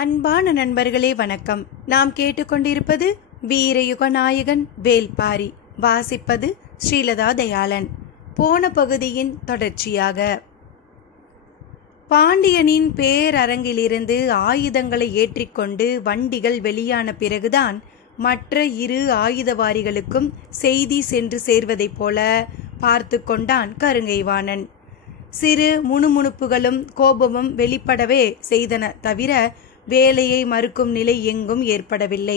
அன்பான நண்பர்களே வணக்கம். நாம் கேட்டுக்கொண்டிருப்பது வீரயுக நாயகன் வேல்பாரி. வாசிப்பது ஸ்ரீலதா தயாளன். போன பகுதியின் தொடர்ச்சியாக பாண்டியனின் பேரரங்கிலிருந்து ஆயுதங்களை ஏற்றிக்கொண்டு வண்டிகள் வெளியான பிறகுதான் மற்ற இரு ஆயுதவாரிகளுக்கும் செய்தி சென்று சேர்வதைப் போல பார்த்து கொண்டான் கருங்கைவாணன். சிறு முணுமுணுப்புகளும் கோபமும் வெளிப்படவே செய்தன தவிர வேலையை மறுக்கும் நிலை எங்கும் ஏற்படவில்லை.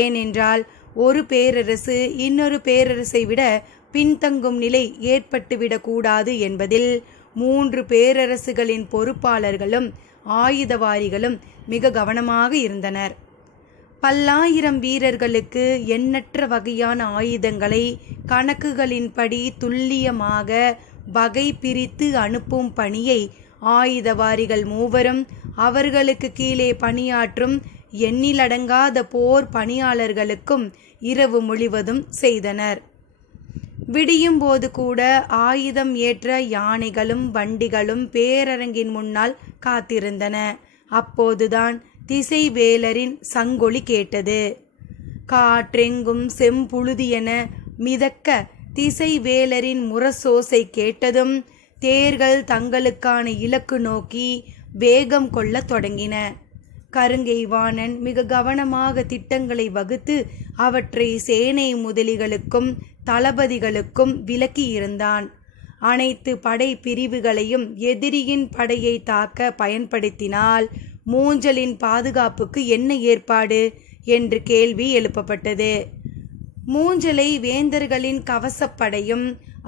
ஏனென்றால் ஒரு பேரரசு இன்னொரு பேரரசை விட பின்தங்கும் நிலை ஏற்பட்டுவிடக் கூடாது என்பதில் 3 பேரரசுகளின் பொறுப்பாளர்களும் ஆயுதவாரிகளும் மிக கவனமாக இருந்தனர். பல்லாயிரம் வீரர்களுக்கு எண்ணற்ற வகையான ஆயுதங்களை கணக்குகளின்படி துல்லியமாக வகை பிரித்து அனுப்பும் பணியை ஆயுதவாரிகள் மூவரும் அவர்களுக்கு கீழே பணியாற்றும் எண்ணிலடங்காத போர் பணியாளர்களுக்கும் இரவு முழுவதும் செய்தனர். விடியும் போது கூட ஆயுதம் ஏற்ற யானைகளும் வண்டிகளும் பேரரங்கின் முன்னால் காத்திருந்தன. அப்போதுதான் திசைவேலரின் சங்கொலி கேட்டது. காற்றெங்கும் செம்புழுதியென மிதக்க திசைவேலரின் முரசோசை கேட்டதும் தேர்கள் தங்களுக்கான இலக்கு நோக்கி வேகம் கொள்ள தொடங்கின. கருங்கைவாணன் மிக கவனமாக திட்டங்களை வகுத்து அவற்றை சேனை முதலிகளுக்கும் தளபதிகளுக்கும் விளக்கி இருந்தான். அனைத்து படை பிரிவுகளையும் எதிரியின் படையை தாக்க பயன்படுத்தினால் மூஞ்சலின் பாதுகாப்புக்கு என்ன ஏற்பாடு என்று கேள்வி எழுப்பப்பட்டது. மூஞ்சலை வேந்தர்களின் கவசப்படையும்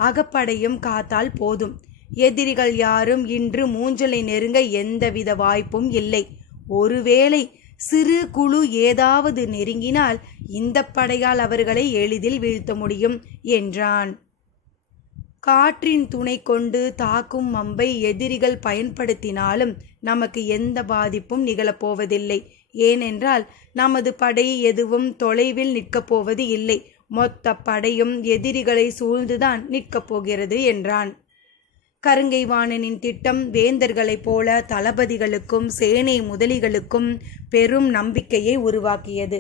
அகப்படையும் காத்தால் போதும். எதிரிகள் யாரும் இன்று மூஞ்சலை நெருங்க எந்தவித வாய்ப்பும் இல்லை. ஒருவேளை சிறு குழு ஏதாவது நெருங்கினால் இந்த படையால் அவர்களை எளிதில் வீழ்த்த முடியும் என்றான். காற்றின் துணை கொண்டு தாக்கும் அம்பை எதிரிகள் பயன்படுத்தினாலும் நமக்கு எந்த பாதிப்பும் நிகழப்போவதில்லை. ஏனென்றால் நமது படை எதுவும் தொலைவில் நிற்கப் போவது இல்லை. மொத்த படையும் எதிரிகளை சூழ்ந்துதான் நிற்கப் போகிறது என்றான். கருங்கைவாணனின் திட்டம் வேந்தர்களைப் போல தளபதிகளுக்கும் சேனை முதலிகளுக்கும் பெரும் நம்பிக்கையை உருவாக்கியது.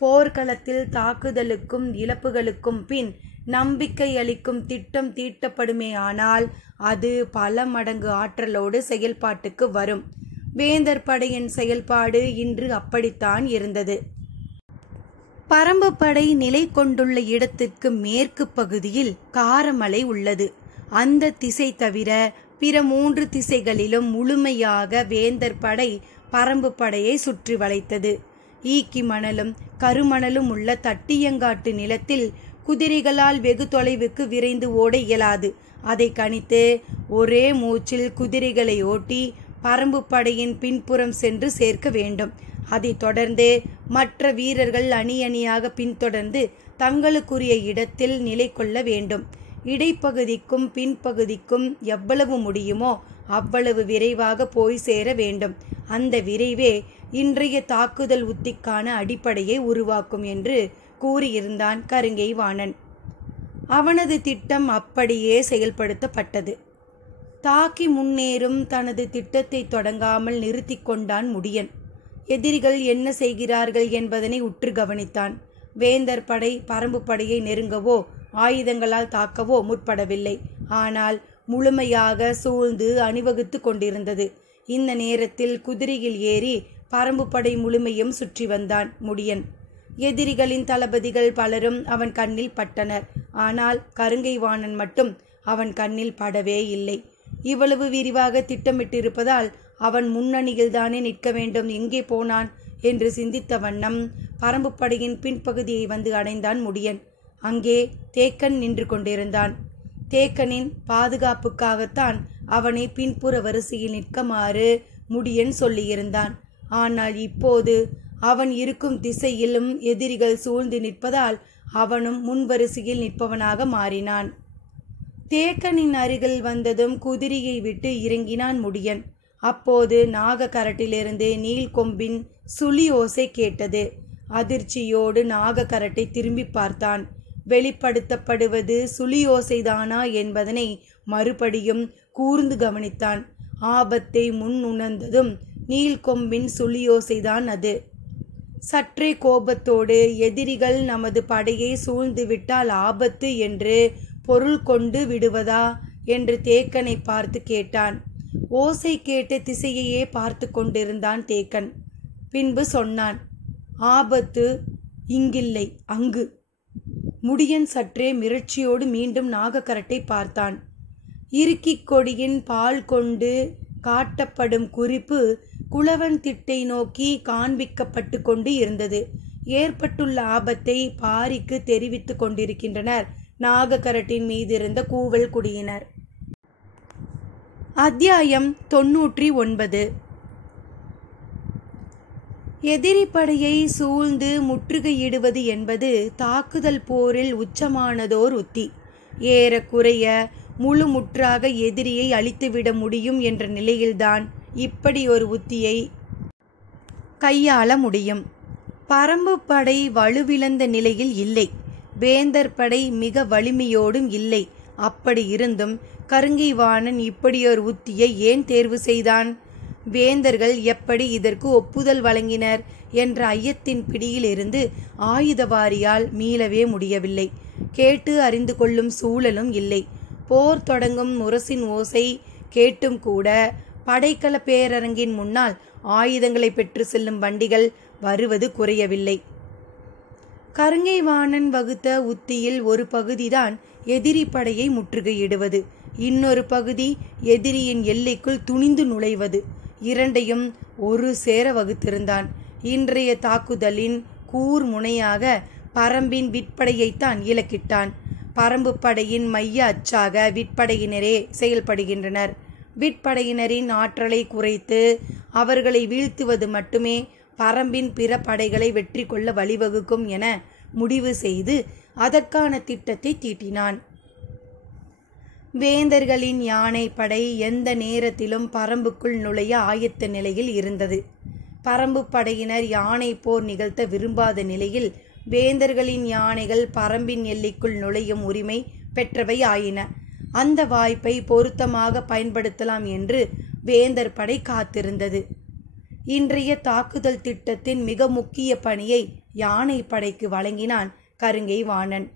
போர்க்களத்தில் தாக்குதலுக்கும் இழப்புகளுக்கும் பின் நம்பிக்கை அளிக்கும் திட்டம் தீட்டப்படுமே ஆனால் அது பல மடங்கு ஆற்றலோடு செயல்பாட்டுக்கு வரும். வேந்தர் படையின் செயல்பாடு இன்று அப்படித்தான் இருந்தது. பரம்பு படை நிலை கொண்டுள்ள இடத்திற்கு மேற்கு பகுதியில் காரமலை உள்ளது. அந்த திசை தவிர பிற 3 திசைகளிலும் முழுமையாக வேந்தர் படை பரம்பு படையை சுற்றி வளைத்தது. ஈக்கி மணலும் கருமணலும் உள்ள தட்டியங்காட்டு நிலத்தில் குதிரைகளால் வெகு தொலைவுக்கு விரைந்து ஓட இயலாது. அதை கணித்து ஒரே மூச்சில் குதிரைகளை ஓட்டி பரம்பு படையின் பின்புறம் சென்று சேர்க்க வேண்டும். அதை தொடர்ந்து மற்ற வீரர்கள் அணி அணியாக பின்தொடர்ந்து தங்களுக்குரிய இடத்தில் நிலை கொள்ள வேண்டும். இடைப்பகுதிக்கும் பின்பகுதிக்கும் எவ்வளவு முடியுமோ அவ்வளவு விரைவாக போய் சேர வேண்டும். அந்த விரைவே இன்றைய தாக்குதல் உத்திக்கான அடிப்படையை உருவாக்கும் என்று கூறியிருந்தான் கருங்கைவாணன். அவனது திட்டம் அப்படியே செயல்படுத்தப்பட்டது. தாக்கி முன்னேறும் தனது திட்டத்தை தொடங்காமல் நிறுத்தி கொண்டான் முடியன். எதிரிகள் என்ன செய்கிறார்கள் என்பதனை உற்று கவனித்தான். வேந்தர் படை பரம்பு படையை நெருங்கவோ ஆயுதங்களால் தாக்கவோ முற்படவில்லை. ஆனால் முழுமையாக சூழ்ந்து அணிவகுத்து கொண்டிருந்தது. இந்த நேரத்தில் குதிரையில் ஏறி பரம்பு படை முழுமையும் சுற்றி வந்தான் முடியன். எதிரிகளின் தளபதிகள் பலரும் அவன் கண்ணில் பட்டனர். ஆனால் கருங்கைவாணன் மட்டும் அவன் கண்ணில் படவே இல்லை. இவ்வளவு விரிவாக திட்டமிட்டிருப்பதால் அவன் முன்னணியில்தானே நிற்க வேண்டும். எங்கே போனான் என்று சிந்தித்த வண்ணம் பரம்பு படையின் பின்பகுதியை வந்து அடைந்தான் முடியன். அங்கே தேக்கன் நின்று கொண்டிருந்தான். தேக்கனின் பாதுகாப்புக்காகத்தான் அவனை பின்புற வரிசையில் நிற்குமாறு முடியன் சொல்லியிருந்தான். ஆனால் இப்போது அவன் இருக்கும் திசையிலும் எதிரிகள் சூழ்ந்து நிற்பதால் அவனும் முன்வரிசையில் நிற்பவனாக மாறினான். தேக்கனின் அருகில் வந்ததும் குதிரையை விட்டு இறங்கினான் முடியன். அப்போது நாகக்கரட்டிலிருந்து நீல்கொம்பின் சுழி ஓசை கேட்டது. அதிர்ச்சியோடு நாகக்கரட்டை திரும்பி பார்த்தான். வெளிப்படுத்தப்படுவது சுழியோசைதானா என்பதனை மறுபடியும் கூர்ந்து கவனித்தான். ஆபத்தை முன் உணர்ந்ததும் நீள்கொம்பின் சுழியோசைதான் அது. சற்றே கோபத்தோடு, எதிரிகள் நமது படையை சூழ்ந்துவிட்டால் ஆபத்து என்று பொருள் கொண்டு விடுவதா என்று தேக்கனை பார்த்து கேட்டான். ஓசை கேட்ட திசையையே பார்த்து கொண்டிருந்தான் தேக்கன். பின்பு சொன்னான், ஆபத்து இங்கில்லை, அங்கு. முடியன் சற்றே மிரட்சியோடு மீண்டும் நாகக்கரட்டை பார்த்தான். இறுக்கிக் கொடியின் பால் கொண்டு காட்டப்படும் குறிப்பு குளவன் திட்டை நோக்கி காண்பிக்கப்பட்டு கொண்டு இருந்தது. ஏற்பட்டுள்ள ஆபத்தை பாரிக்கு தெரிவித்து கொண்டிருக்கின்றனர் நாகக்கரட்டின் மீதிருந்த கூவல் குடியினர். அத்தியாயம் 99. எதிரி படையை சூழ்ந்து முற்றுகையிடுவது என்பது தாக்குதல் போரில் உச்சமானதோர் உத்தி. ஏறக்குறைய முழு முற்றாக எதிரியை அழித்துவிட முடியும் என்ற நிலையில்தான் இப்படி ஒரு உத்தியை கையாள முடியும். பரம்பு படை வலுவிழந்த நிலையில் இல்லை. வேந்தர் படை மிக வலிமையோடும் இல்லை. அப்படி இருந்தும் கருங்கைவாணன் இப்படியொரு உத்தியை ஏன் தேர்வு செய்தான்? வேந்தர்கள் எப்படி இதற்கு ஒப்புதல் வழங்கினர் என்ற ஐயத்தின் பிடியில் இருந்து ஆயுதவாரியால் மீளவே முடியவில்லை. கேட்டு அறிந்து கொள்ளும் சூழலும் இல்லை. போர் தொடங்கும் முரசின் ஓசை கேட்டும் கூட படைக்கல பேரரங்கின் முன்னால் ஆயுதங்களை பெற்று செல்லும் வண்டிகள் வருவது குறையவில்லை. கருங்கைவாணன் வகுத்த உத்தியில் ஒரு பகுதிதான் எதிரி படையை முற்றுகையிடுவது, இன்னொரு பகுதி எதிரியின் எல்லைக்குள் துணிந்து நுழைவது. இரண்டையும் ஒரு சேர வகுத்திருந்தான். இன்றைய தாக்குதலின் கூர் முனையாக பரம்பின் விற்படையைத்தான் இலக்கிட்டான். பரம்பு படையின் மைய அச்சாக விற்படையினரே செயல்படுகின்றனர். விற்படையினரின் ஆற்றலை குறைத்து அவர்களை வீழ்த்துவது மட்டுமே பரம்பின் பிற படைகளை வெற்றி கொள்ள வழிவகுக்கும் என முடிவு செய்து அதற்கான திட்டத்தை தீட்டினான். வேந்தர்களின் யானை படை எந்த நேரத்திலும் பரம்புக்குள் நுழைய ஆயத்த நிலையில் இருந்தது. பரம்பு படையினர் யானை போர் நிகழ்த்த விரும்பாத நிலையில் வேந்தர்களின் யானைகள் பரம்பின் எல்லைக்குள் நுழையும் உரிமை பெற்றவை ஆயின. அந்த வாய்ப்பை பொருத்தமாக பயன்படுத்தலாம் என்று வேந்தர் படை காத்திருந்தது. இன்றைய தாக்குதல் திட்டத்தின் மிக முக்கிய பணியை யானை படைக்கு வழங்கினான் கருங்கைவாணன்.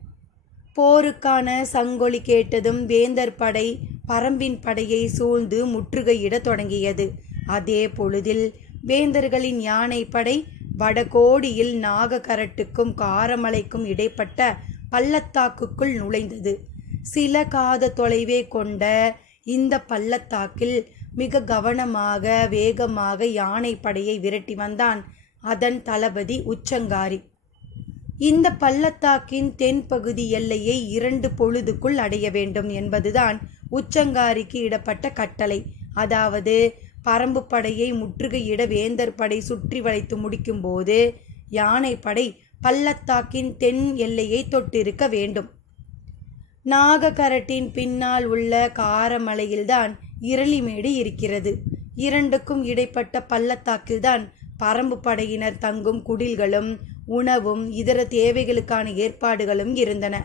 போருக்கான சங்கொலி கேட்டதும் வேந்தர் படை பரம்பின் படையை சூழ்ந்து முற்றுகையிட தொடங்கியது. அதே பொழுதில் வேந்தர்களின் யானை படை வடகோடியில் நாகக்கரட்டுக்கும் காரமலைக்கும் இடைப்பட்ட பள்ளத்தாக்குக்குள் நுழைந்தது. சில காத தொலைவே கொண்ட இந்த பள்ளத்தாக்கில் மிக கவனமாக வேகமாக யானை படையை விரட்டி வந்தான் அதன் தளபதி உச்சங்காரி. இந்த பள்ளத்தாக்கின் தென்பகுதி எல்லையை 2 பொழுதுக்குள் அடைய வேண்டும் என்பதுதான் உச்சங்காரிக்கு இடப்பட்ட கட்டளை. அதாவது பரம்பு படையை முற்றுகையிட வேந்தர் படை சுற்றி வளைத்து முடிக்கும் போது யானை படை பள்ளத்தாக்கின் தென் எல்லையை தொட்டிருக்க வேண்டும். நாகக்கரட்டின் பின்னால் உள்ள காரமலையில்தான் இரளிமேடு இருக்கிறது. இரண்டுக்கும் இடைப்பட்ட பள்ளத்தாக்கில்தான் பரம்பு படையினர் தங்கும் குடில்களும் உணவும் இதர தேவைகளுக்கான ஏற்பாடுகளும் இருந்தன.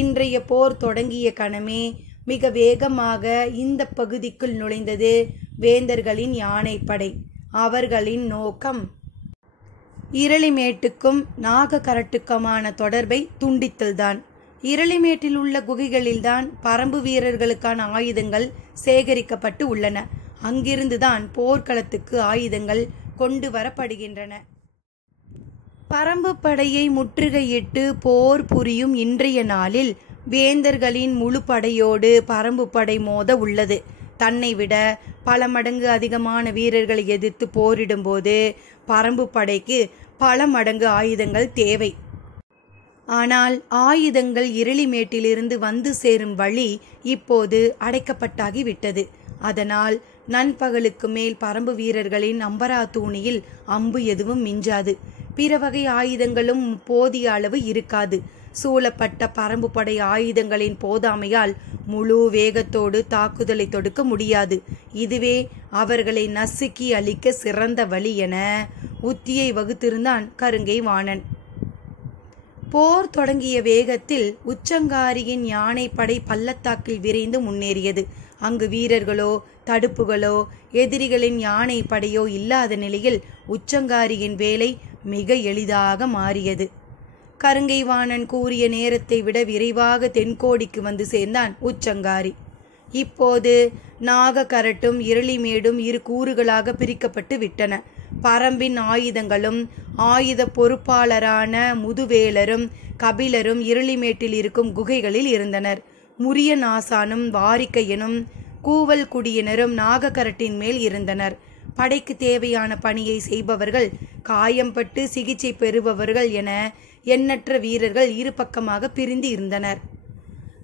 இன்றைய போர் தொடங்கிய கணமே மிக வேகமாக இந்த பகுதிக்குள் நுழைந்தது வேந்தர்களின் யானைப்படை. அவர்களின் நோக்கம் இரளிமேட்டுக்கும் நாகக்கரட்டுக்குமான தொடர்பை துண்டித்தல்தான். இரளிமேட்டில் உள்ள குகைகளில்தான் பரம்பு வீரர்களுக்கான ஆயுதங்கள் சேகரிக்கப்பட்டு உள்ளன. அங்கிருந்துதான் போர்க்களத்துக்கு ஆயுதங்கள் கொண்டு வரப்படுகின்றன. பரம்பு படையை முற்றுகையிட்டு போர் புரியும் இன்றைய நாளில் வேந்தர்களின் முழு படையோடு பரம்பு படை மோத உள்ளது. தன்னை விட பல மடங்கு அதிகமான வீரர்களை எதிர்த்து போரிடும்போது பரம்பு படைக்கு பல மடங்கு ஆயுதங்கள் தேவை. ஆனால் ஆயுதங்கள் இரளிமேட்டிலிருந்து வந்து சேரும் வழி இப்போது அடைக்கப்பட்டாகிவிட்டது. அதனால் நண்பகலுக்கு மேல் பரம்பு வீரர்களின் அம்பராத்தூணியில் அம்பு எதுவும் மிஞ்சாது. பிற வகை ஆயுதங்களும் போதிய அளவு இருக்காது. சூழப்பட்ட பரம்பு படை ஆயுதங்களின் போதாமையால் முழு வேகத்தோடு தாக்குதலை தொடுக்க முடியாது. இதுவே அவர்களை நசுக்கி அழிக்க சிறந்த வழி என உத்தியை வகுத்திருந்தான் கருங்கைவாணன். போர் தொடங்கிய வேகத்தில் உச்சங்காரியின் யானை படை பள்ளத்தாக்கில் விரைந்து முன்னேறியது. அங்கு வீரர்களோ தடுப்புகளோ எதிரிகளின் யானை படையோ இல்லாத நிலையில் உச்சங்காரியின் வேலை மிக எளிதாக மாறியது. கருங்கைவாணன் கூறிய நேரத்தை விட விரைவாக தென்கோடிக்கு வந்து சேர்ந்தான் உச்சங்காரி. இப்போது நாகக்கரட்டும் இருளிமேடும் இரு கூறுகளாக பிரிக்கப்பட்டு விட்டன. பரம்பின் ஆயுதங்களும் ஆயுத பொறுப்பாளரான முதுவேலரும் கபிலரும் இருளிமேட்டில் இருக்கும் குகைகளில் இருந்தனர். முரியன் ஆசானும் வாரிக்கையனும் கூவல் குடியினரும் நாகக்கரட்டின் மேல் இருந்தனர். படைக்கு தேவையான பணியை செய்பவர்கள், காயம்பட்டு சிகிச்சை பெறுபவர்கள் என எண்ணற்ற வீரர்கள் இரு பக்கமாக பிரிந்து இருந்தனர்.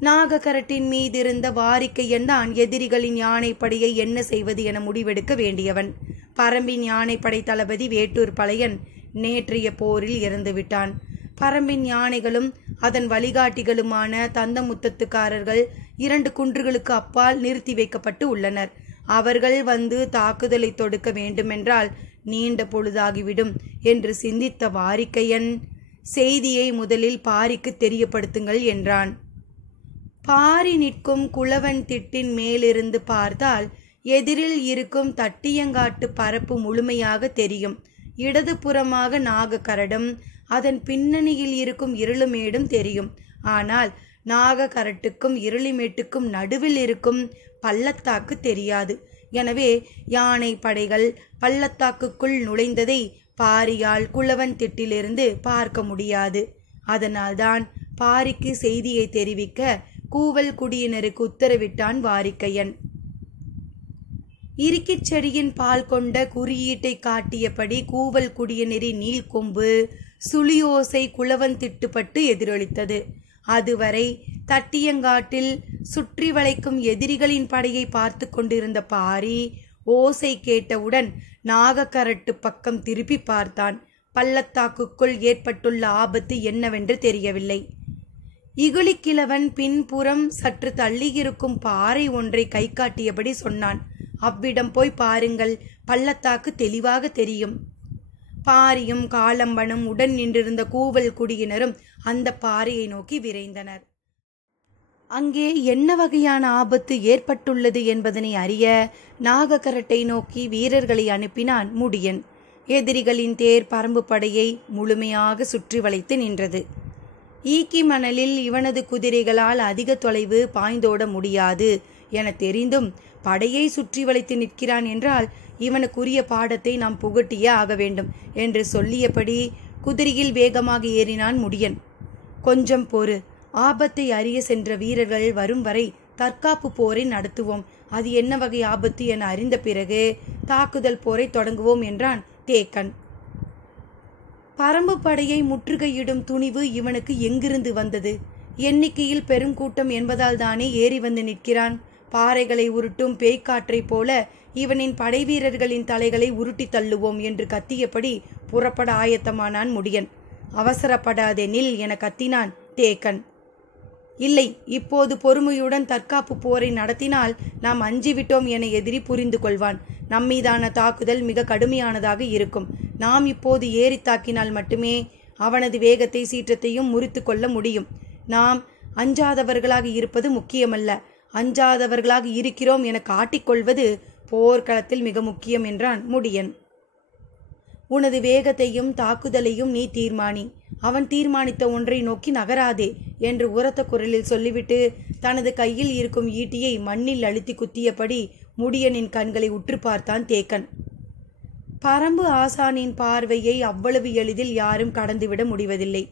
நாகக்கரட்டின் மீதிருந்த வாரிக்கையன் தான் எதிரிகளின் யானைப்படையை என்ன செய்வது என முடிவெடுக்க வேண்டியவன். பரம்பின் யானைப்படை தளபதி வேட்டூர் பழையன் நேற்றைய போரில் இறந்துவிட்டான். பரம்பின் யானைகளும் அதன் வழிகாட்டிகளுமான தந்தமுத்தத்துக்காரர்கள் 2 குன்றுகளுக்கு அப்பால் நிறுத்தி வைக்கப்பட்டு உள்ளனர். அவர்கள் வந்து தாக்குதலை தொடுக்க வேண்டுமென்றால் நீண்ட பொழுதாகிவிடும் என்று சிந்தித்த வாரிக்கையன், செய்தியை முதலில் பாரிக்கு தெரியப்படுத்துங்கள் என்றான். பாரி நிற்கும் குளவன் திட்டின் மேலிருந்து பார்த்தால் எதிரில் இருக்கும் தட்டியங்காட்டு பரப்பு முழுமையாக தெரியும். இடதுபுறமாக நாகக்கரடும் அதன் பின்னணியில் இருக்கும் இருளுமேடும் தெரியும். ஆனால் நாகக்கரட்டுக்கும் இருளிமேட்டுக்கும் நடுவில் இருக்கும் பள்ளத்தாக்கு தெரியாது. எனவே யானை படைகள் பள்ளத்தாக்குக்குள் நுழைந்ததை பாரியால் குளவன் திட்டிலிருந்து பார்க்க முடியாது. அதனால்தான் பாரிக்கு செய்தியை தெரிவிக்க கூவல் குடியினருக்கு உத்தரவிட்டான் வாரிக்கையன். இறுக்கிச் செடியின் பால் கொண்ட குறியீட்டை காட்டியபடி கூவல் குடியினரின் நீள்கொம்பு சுழியோசை குளவன் திட்டுப்பட்டு எதிரொலித்தது. அதுவரை தட்டியங்காட்டில் சுற்றி வளைக்கும் எதிரிகளின் படையை பார்த்து கொண்டிருந்த பாரி ஓசை கேட்டவுடன் நாகக்கரட்டு பக்கம் திருப்பி பார்த்தான். பள்ளத்தாக்குக்குள் ஏற்பட்டுள்ள ஆபத்து என்னவென்று தெரியவில்லை. இகுலிக்கிழவன் பின்புறம் சற்று தள்ளியிருக்கும் பாறை ஒன்றை கை காட்டியபடி சொன்னான். அவ்விடம் போய் பாருங்கள், பள்ளத்தாக்கு தெளிவாக தெரியும். பாரியும் காலம்பனும் உடன் நின்றிருந்த கூவல் குடியினரும் அந்த பாறையை நோக்கி விரைந்தனர். அங்கே என்ன வகையான ஆபத்து ஏற்பட்டுள்ளது என்பதனை அறிய நாகக்கரட்டை நோக்கி வீரர்களை அனுப்பினான் முடியன். எதிரிகளின் தேர் பரம்பு படையை முழுமையாக சுற்றி வளைத்து நின்றது. ஈக்கி மணலில் இவனது குதிரைகளால் அதிக தொலைவு பாய்ந்தோட முடியாது என தெரிந்தும் படையை சுற்றி வளைத்து நிற்கிறான் என்றால் இவனுக்குரிய பாடத்தை நாம் புகட்டியே ஆக வேண்டும் என்று சொல்லியபடி குதிரையில் வேகமாக ஏறினான் முடியன். கொஞ்சம் பொறு, ஆபத்தை அறிய சென்ற வீரர்கள் வரும் வரை தற்காப்பு போரை நடத்துவோம். அது என்ன வகை ஆபத்து என அறிந்த பிறகு தாக்குதல் போரை தொடங்குவோம் என்றான் தேக்கன். பரம்பு படையை முற்றுகையிடும் துணிவு இவனுக்கு எங்கிருந்து வந்தது? எண்ணிக்கையில் பெருங்கூட்டம் என்பதால் தானே ஏறி வந்து நிற்கிறான். பாறைகளை உருட்டும் பேய்க்காற்றை போல இவனின் படை வீரர்களின் தலைகளை உருட்டி தள்ளுவோம் என்று கத்தியபடி புறப்பட ஆயத்தமானான் முடியன். அவசரப்படாதே நில் என கத்தினான் தேக்கன். இல்லை, இப்போது பொறுமையுடன் தற்காப்பு போரை நடத்தினால் நாம் அஞ்சிவிட்டோம் என எதிரி புரிந்து கொள்வான். நம்மீதான தாக்குதல் மிக கடுமையானதாக இருக்கும். நாம் இப்போது ஏறி தாக்கினால் மட்டுமே அவனது வேகத்தை சீற்றத்தையும் முறித்து கொள்ள முடியும். நாம் அஞ்சாதவர்களாக இருப்பது முக்கியமல்ல, அஞ்சாதவர்களாக இருக்கிறோம் என காட்டிக்கொள்வது போர்க்களத்தில் மிக முக்கியம் என்றான் முடியன். உனது வேகத்தையும் தாக்குதலையும் நீ தீர்மானி, அவன் தீர்மானித்த ஒன்றை நோக்கி நகராதே என்று உரத்த குரலில் சொல்லிவிட்டு தனது கையில் இருக்கும் ஈட்டியை மண்ணில் அழுத்தி குத்தியபடி முடியனின் கண்களை உற்று பார்த்தான் தேக்கன். பரம்பு ஆசானின் பார்வையை அவ்வளவு எளிதில் யாரும் கடந்துவிட முடிவதில்லை.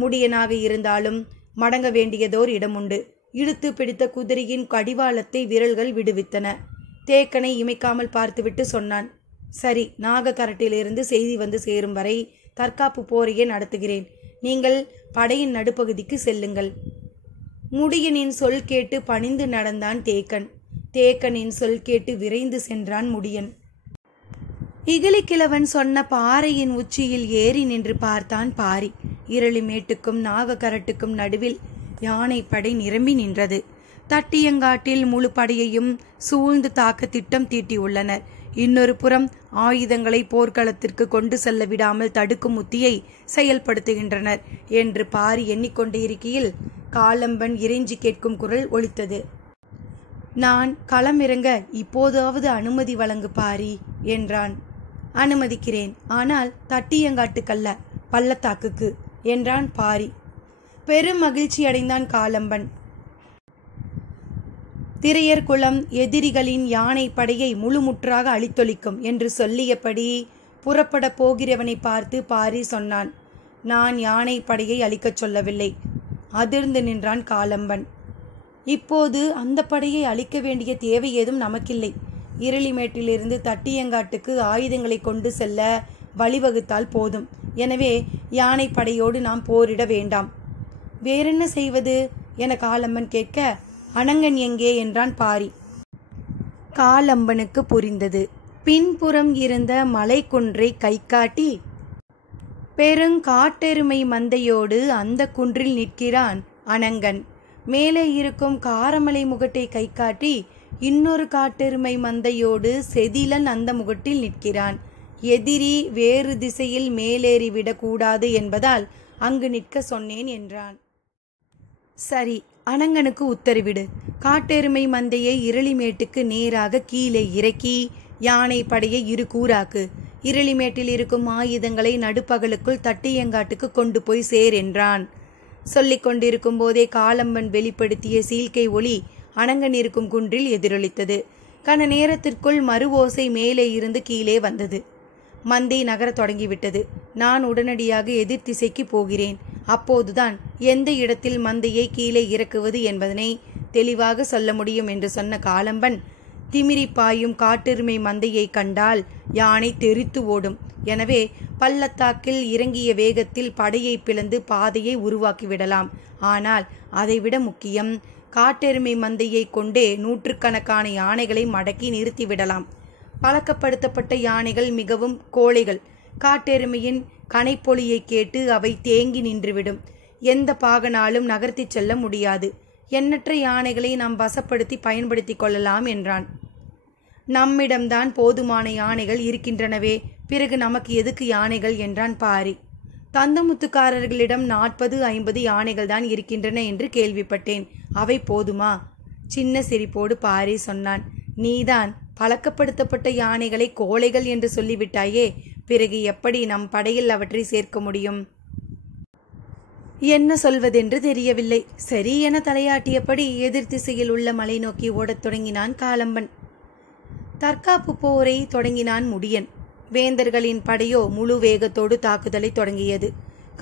முடியனாக இருந்தாலும் மடங்க வேண்டியதோர் இடமுண்டு. இழுத்து பிடித்த குதிரையின் கடிவாளத்தை விரல்கள் விடுவித்தன. தேக்கனை இமைக்காமல் பார்த்துவிட்டு சொன்னான், சரி, நாகக்கரட்டிலிருந்து செய்தி வந்து சேரும் வரை தற்காப்பு போரையே நடத்துகிறேன். நீங்கள் படையின் நடுப்பகுதிக்கு செல்லுங்கள். முடியனின் சொல் கேட்டு பணிந்து நடந்தான் தேக்கன். தேக்கனின் சொல் கேட்டு விரைந்து சென்றான் முடியன். இகலிக்கிழவன் சொன்ன பாறையின் உச்சியில் ஏறி நின்று பார்த்தான் பாரி. இருளிமேட்டுக்கும் நாகக்கரட்டுக்கும் நடுவில் யானை படை நிரம்பி நின்றது. தட்டியங்காட்டில் முழு படையையும் சூழ்ந்து தாக்க திட்டம் தீட்டியுள்ளனர். இன்னொரு புறம் ஆயுதங்களை போர்க்களத்திற்கு கொண்டு செல்ல விடாமல் தடுக்கும் உத்தியை செயல்படுத்துகின்றனர் என்று பாரி எண்ணிக்கொண்டு இருக்கையில் காலம்பன் இறைஞ்சி கேட்கும் குரல் ஒலித்தது. நான் களமிறங்க இப்போதாவது அனுமதி வழங்கு பாரி என்றான். அனுமதிக்கிறேன், ஆனால் தட்டியங்காட்டுக்கல்ல, பள்ளத்தாக்குக்கு என்றான் பாரி. பெரும் மகிழ்ச்சி அடைந்தான் காலம்பன். திரையர் குலம் எதிரிகளின் யானை படையை முழுமுற்றாக அழித்தொழிக்கும் என்று சொல்லியபடி புறப்பட போகிறவனை பார்த்து பாரி சொன்னான். நான் யானை படையை அழிக்கச் சொல்லவில்லை. அதிர்ந்து நின்றான் காலம்பன். இப்போது அந்த படையை அழிக்க வேண்டிய தேவை ஏதும் நமக்கில்லை. இருளிமேட்டிலிருந்து தட்டியங்காட்டுக்கு ஆயுதங்களை கொண்டு செல்ல வழிவகுத்தால் போதும். எனவே யானை படையோடு நாம் போரிட வேண்டாம். வேறென்ன செய்வது என காலம்பன் கேட்க, அனங்கன் எங்கே என்றான் பாரி. காலம்பனுக்கு புரிந்தது. பின்புறம் இருந்த மலைக்குன்றை கை காட்டி, பெருங்காட்டெருமை மந்தையோடு அந்த குன்றில் நிற்கிறான் அனங்கன். மேலே இருக்கும் காரமலை முகட்டை கை காட்டி இன்னொரு காட்டெருமை மந்தையோடு செதிலன் அந்த முகட்டில் நிற்கிறான். எதிரி வேறு திசையில் மேலேறிவிடக் கூடாது என்பதால் அங்கு நிற்க சொன்னேன் என்றான். சரி, அனங்கனுக்கு உத்தரவிடு. காட்டெருமை மந்தையை இருளிமேட்டுக்கு நேராக கீழே இறக்கி யானை படையை இரு கூறாக்கு. இருளிமேட்டில் இருக்கும் ஆயுதங்களை நடுப்பகலுக்குள் தட்டியங்காட்டுக்கு கொண்டு போய் சேர் என்றான். சொல்லிக் கொண்டிருக்கும் போதே காலம்பன் வெளிப்படுத்திய சீல்கை ஒளி அனங்கன் இருக்கும் குன்றில் எதிரொலித்தது. கன நேரத்திற்குள் மறு ஓசை மேலே இருந்து கீழே வந்தது. மந்தை நகரத் தொடங்கிவிட்டது. நான் உடனடியாக எதிர் திசைக்கு போகிறேன். அப்போதுதான் எந்த இடத்தில் மந்தையை கீழே இறக்குவது என்பதனை தெளிவாக சொல்ல முடியும் என்று சொன்ன காலம்பன், திமிரி பாயும் காட்டெருமை மந்தையை கண்டால் யானை தெரித்து ஓடும். எனவே பள்ளத்தாக்கில் இறங்கிய வேகத்தில் படையை பிளந்து பாதையை உருவாக்கிவிடலாம். ஆனால் அதைவிட முக்கியம், காட்டெருமை மந்தையை கொண்டே நூற்றுக்கணக்கான யானைகளை மடக்கி நிறுத்திவிடலாம். பழக்கப்படுத்தப்பட்ட யானைகள் மிகவும் கோழைகள். காட்டெருமையின் கனைப்பொலியை கேட்டு அவை தேங்கி நின்றுவிடும். எந்த பாகனாலும் நகர்த்தி செல்ல முடியாது. எண்ணற்ற யானைகளை நாம் வசப்படுத்தி பயன்படுத்தி கொள்ளலாம் என்றான். நம்மிடம்தான் போதுமான யானைகள் இருக்கின்றனவே, பிறகு நமக்கு எதுக்கு யானைகள் என்றான் பாரி. தந்தமுத்துக்காரர்களிடம் 40-50 யானைகள் தான் இருக்கின்றன என்று கேள்விப்பட்டேன். அவை போதுமா? சின்ன சிரிப்போடு பாரி சொன்னான். நீதான் பழக்கப்படுத்தப்பட்ட யானைகளை கோழைகள் என்று சொல்லிவிட்டாயே, பிறகு எப்படி நம் படையில் அவற்றை சேர்க்க முடியும்? என்ன சொல்வதென்று தெரியவில்லை. சரி என தலையாட்டியபடி எதிர் திசையில் உள்ள மலை நோக்கி ஓடத் தொடங்கினான் காலம்பன். தற்காப்பு போரை தொடங்கினான் முடியன். வேந்தர்களின் படையோ முழு வேகத்தோடு தாக்குதலை தொடங்கியது.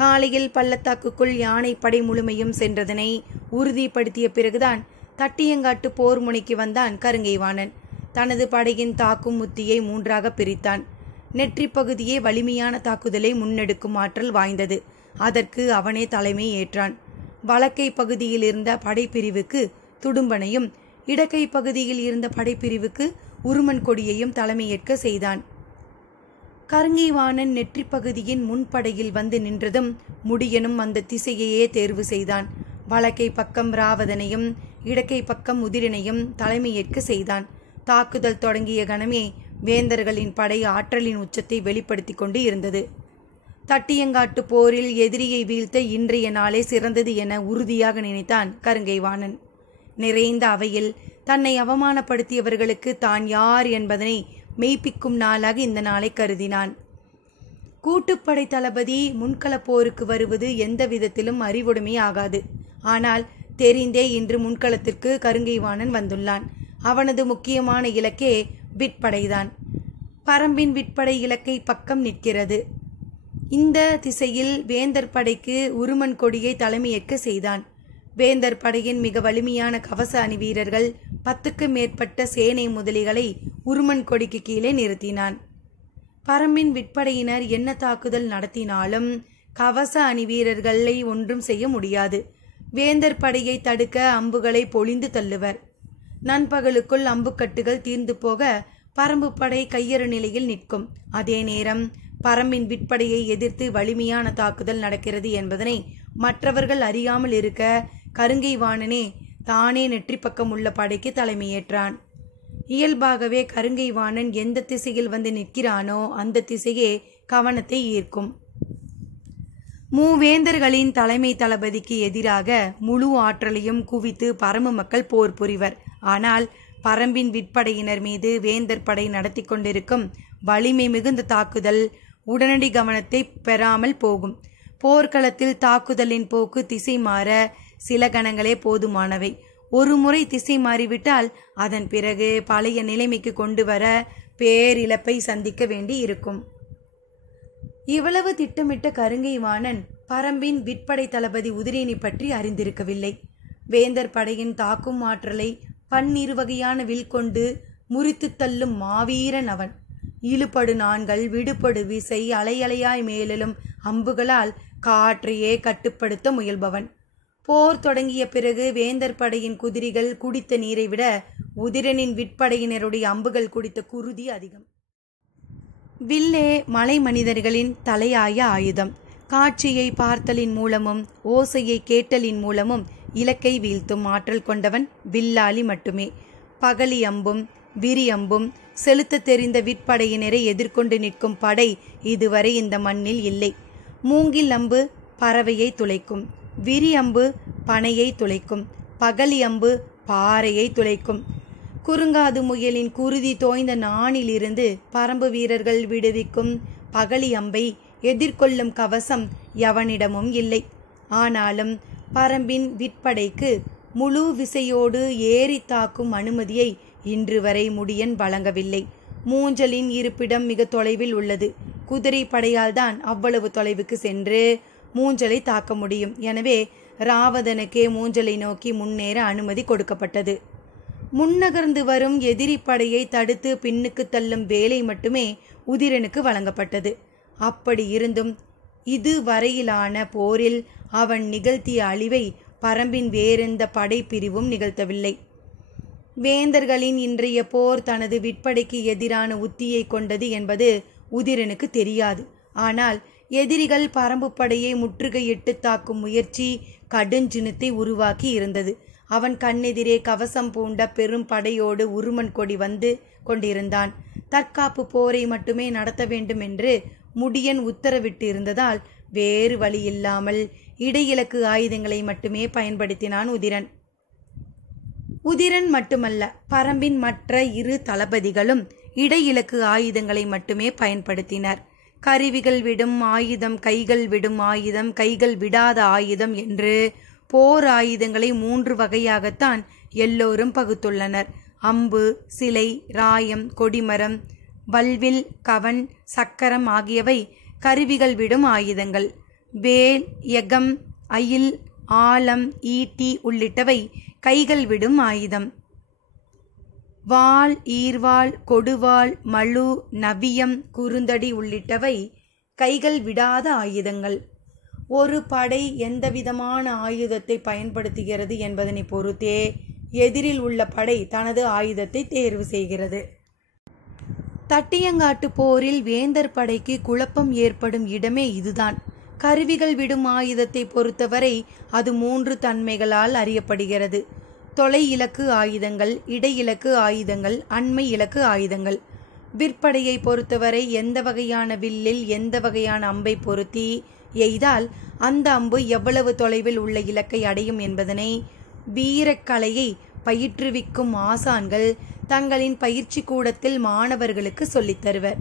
காலையில் பள்ளத்தாக்குக்குள் யானை படை முழுமையும் சென்றதனை உறுதிப்படுத்திய பிறகுதான் தட்டியங்காட்டு போர் முனைக்கு வந்தான் கருங்கைவாணன். தனது படையின் தாக்கும் உத்தியை 3ஆக பிரித்தான். நெற்றி பகுதியே வலிமையான தாக்குதலை முன்னெடுக்கும் ஆற்றல் வாய்ந்தது. அதற்கு அவனே தலைமை ஏற்றான். வலக்கை பகுதியில் இருந்த படைப்பிரிவுக்கு துடும்பனையும், இடக்கை பகுதியில் இருந்த படைப்பிரிவுக்கு உருமன் கொடியையும் தலைமையேற்க செய்தான். கருங்கைவாணன் நெற்றி பகுதியின் முன்படையில் வந்து நின்றதும் முடியனும் அந்த திசையையே தேர்வு செய்தான். வலக்கை பக்கம் ராவதனையும் இடக்கை பக்கம் உதிரனையும் தலைமையேற்க செய்தான். தாக்குதல் தொடங்கிய கணமே வேந்தர்களின் படை ஆற்றலின் உச்சத்தை வெளிப்படுத்தி கொண்டு இருந்தது. தட்டியங்காட்டு போரில் எதிரியை வீழ்த்த இன்றைய நாளே சிறந்தது என உறுதியாக நினைத்தான் கருங்கைவாணன். நிறைந்த அவையில் தன்னை அவமானப்படுத்தியவர்களுக்கு தான் யார் என்பதனை மெய்ப்பிக்கும் நாளாக இந்த நாளை கருதினான். கூட்டுப்படை தளபதி முன்களப் போருக்கு வருவது எந்த விதத்திலும் அறிவுடைமை ஆகாது. ஆனால் தெரிந்தே இன்று முன்களத்திற்கு கருங்கைவாணன் வந்துள்ளான். அவனது முக்கியமான இலக்கே விற்படைதான். பரம்பின் விற்படை இலக்கை பக்கம் நிற்கிறது. இந்த திசையில் வேந்தர் படைக்கு உருமன் கொடியை தலைமையேற்க செய்தான். வேந்தர் படையின் மிக வலிமையான கவச அணி வீரர்கள் 10க்கு மேற்பட்ட சேனை முதலிகளை உருமன் கொடிக்கு கீழே நிறுத்தினான். பரம்பின் விற்படையினர் என்ன தாக்குதல் நடத்தினாலும் கவச அணி வீரர்களை ஒன்றும் செய்ய முடியாது. வேந்தர் படையை தடுக்க அம்புகளை பொழிந்து தள்ளுவர். நண்பகலுக்குள் அம்புக்கட்டுகள் தீர்ந்து போக பரம்பு படை கையறு நிலையில் நிற்கும். அதே நேரம் பரம்பின் விற்படையை எதிர்த்து வலிமையான தாக்குதல் நடக்கிறது என்பதனை மற்றவர்கள் அறியாமல் இருக்க கருங்கைவாணனே தானே நெற்றி பக்கம் உள்ள படைக்கு தலைமையேற்றான். இயல்பாகவே கருங்கைவாணன் எந்த திசையில் வந்து நிற்கிறானோ அந்த திசையே கவனத்தை ஈர்க்கும். மூவேந்தர்களின் தலைமை தளபதிக்கு எதிராக முழு ஆற்றலையும் குவித்து பரம்பு மக்கள் போர் புரிவர். ஆனால் பரம்பின் விற்படையினர் மீது வேந்தர் படை நடத்தி கொண்டிருக்கும் வலிமை மிகுந்த தாக்குதல் உடனடி கவனத்தை பெறாமல் போகும். போர்க்களத்தில் தாக்குதலின் போக்கு திசை மாற சில கணங்களே போதுமானவை. ஒரு முறை திசை மாறிவிட்டால் அதன் பிறகு பழைய நிலைமைக்கு கொண்டு வர பேரிழப்பை சந்திக்க வேண்டி இருக்கும். இவ்வளவு திட்டமிட்ட கருங்கை வாணன் பரம்பின் விற்படை தளபதி உதிரேனை பற்றி அறிந்திருக்கவில்லை. வேந்தர் படையின் தாக்கும் ஆற்றலை பன்னிரு வகையான வில் கொண்டு முறித்து தள்ளும் மாவீரன் அவன். இழுபடு நான்கள், விடுபடு விசை, அலையலையாய் மேலும் அம்புகளால் காற்றையே கட்டுப்படுத்த முயல்பவன். போர் தொடங்கிய பிறகு வேந்தர் படையின் குதிரைகள் குடித்த நீரை விட உதிரனின் விற்படையினருடைய அம்புகள் குடித்த குருதி அதிகம். வில்லே மலை மனிதர்களின் தலையாய ஆயுதம். காட்சியை பார்த்தலின் மூலமும் ஓசையை கேட்டலின் மூலமும் இலக்கை வீழ்த்தும் ஆற்றல் கொண்டவன் வில்லாளி மட்டுமே. பகலி அம்பும் விரி அம்பும் செலுத்த தெரிந்த விற்படையினரை எதிர்கொண்டு நிற்கும் படை இதுவரை இந்த மண்ணில் இல்லை. மூங்கில் அம்பு பறவையை துளைக்கும், விரி அம்பு பனையை துளைக்கும், பகலி அம்பு பாறையை துளைக்கும். குறுங்காது முயலின் குருதி தோய்ந்த நாணிலிருந்து பரம்பு வீரர்கள் விடுவிக்கும் பகலி அம்பை எதிர்கொள்ளும் கவசம் எவனிடமும் இல்லை. ஆனாலும் பரம்பின் விற்படைக்கு முழு விசையோடு ஏறி தாக்கும் அனுமதியை இன்று வரை முடியன் வழங்கவில்லை. மூஞ்சலின் இருப்பிடம் மிக தொலைவில் உள்ளது. குதிரை படையால் தான் அவ்வளவு தொலைவுக்கு சென்று மூஞ்சலை தாக்க முடியும். எனவே ராவதனுக்கே மூஞ்சலை நோக்கி முன்னேற அனுமதி கொடுக்கப்பட்டது. முன்னகர்ந்து வரும் எதிரி படையை தடுத்து பின்னுக்கு தள்ளும் வேலை மட்டுமே உதிரனுக்கு வழங்கப்பட்டது. அப்படி இருந்தும் இதுவரையிலான போரில் அவன் நிகழ்த்திய அழிவை பரம்பின் வேறெந்த படைப்பிரிவும் நிகழ்த்தவில்லை. வேந்தர்களின் இன்றைய போர் தனது விற்படைக்கு எதிரான உத்தியை கொண்டது என்பது உதிரனுக்கு தெரியாது. ஆனால் எதிரிகள் பரம்பு படையை முற்றுகையிட்டு தாக்கும் முயற்சி கடுஞ்சினத்தை உருவாக்கி இருந்தது. அவன் கண்ணெதிரே கவசம் பூண்ட பெரும் படையோடு உருமன் கொடி வந்து கொண்டிருந்தான். தற்காப்பு போரை மட்டுமே நடத்த வேண்டும் என்று முடியன் உத்தரவிட்டு இருந்ததால் வேறு வழி இல்லாமல் இடையிலக்கு ஆயுதங்களை மட்டுமே பயன்படுத்தினான் உதிரன். உதிரன் மட்டுமல்ல, பரம்பின் மற்ற இரு தளபதிகளும் இடையிலக்கு ஆயுதங்களை மட்டுமே பயன்படுத்தினர். கருவிகள் விடும் ஆயுதம், கைகள் விடும் ஆயுதம், கைகள் விடாத ஆயுதம் என்று போர் ஆயுதங்களை 3 வகையாகத்தான் எல்லோரும் பகுத்துள்ளனர். அம்பு, சிலை, ராயம், கொடிமரம், வல்வில், கவன், சக்கரம் ஆகியவை கருவிகள் விடும் ஆயுதங்கள். வேல், எகம், அயில், ஆலம், ஈட்டி உள்ளிட்டவை கைகள் விடும் ஆயுதம். வாள், ஈர்வாள், கொடுவாள், மழு, நவியம், குறுந்தடி உள்ளிட்டவை கைகள் விடாத ஆயுதங்கள். ஒரு படை எந்தவிதமான ஆயுதத்தை பயன்படுத்துகிறது என்பதனை பொறுத்தே எதிரில் உள்ள படை தனது ஆயுதத்தை தேர்வு செய்கிறது. தட்டியங்காட்டு போரில் வேந்தர் படைக்கு குழப்பம் ஏற்படும் இடமே இதுதான். கருவிகள் விடும் ஆயுதத்தை பொறுத்தவரை அது 3 தன்மைகளால் அறியப்படுகிறது. தொலை இலக்கு ஆயுதங்கள், இடையிலக்கு ஆயுதங்கள், அண்மை இலக்கு ஆயுதங்கள். விற்படையை பொறுத்தவரை எந்த வகையான வில்லில் எந்த வகையான அம்பை பொருத்தி எய்தால் அந்த அம்பு எவ்வளவு தொலைவில் உள்ள இலக்கை அடையும் என்பதனை வீரக்கலையை பயிற்றுவிக்கும் ஆசான்கள் தங்களின் பயிற்சி கூடத்தில் மாணவர்களுக்கு சொல்லித் தருவர்.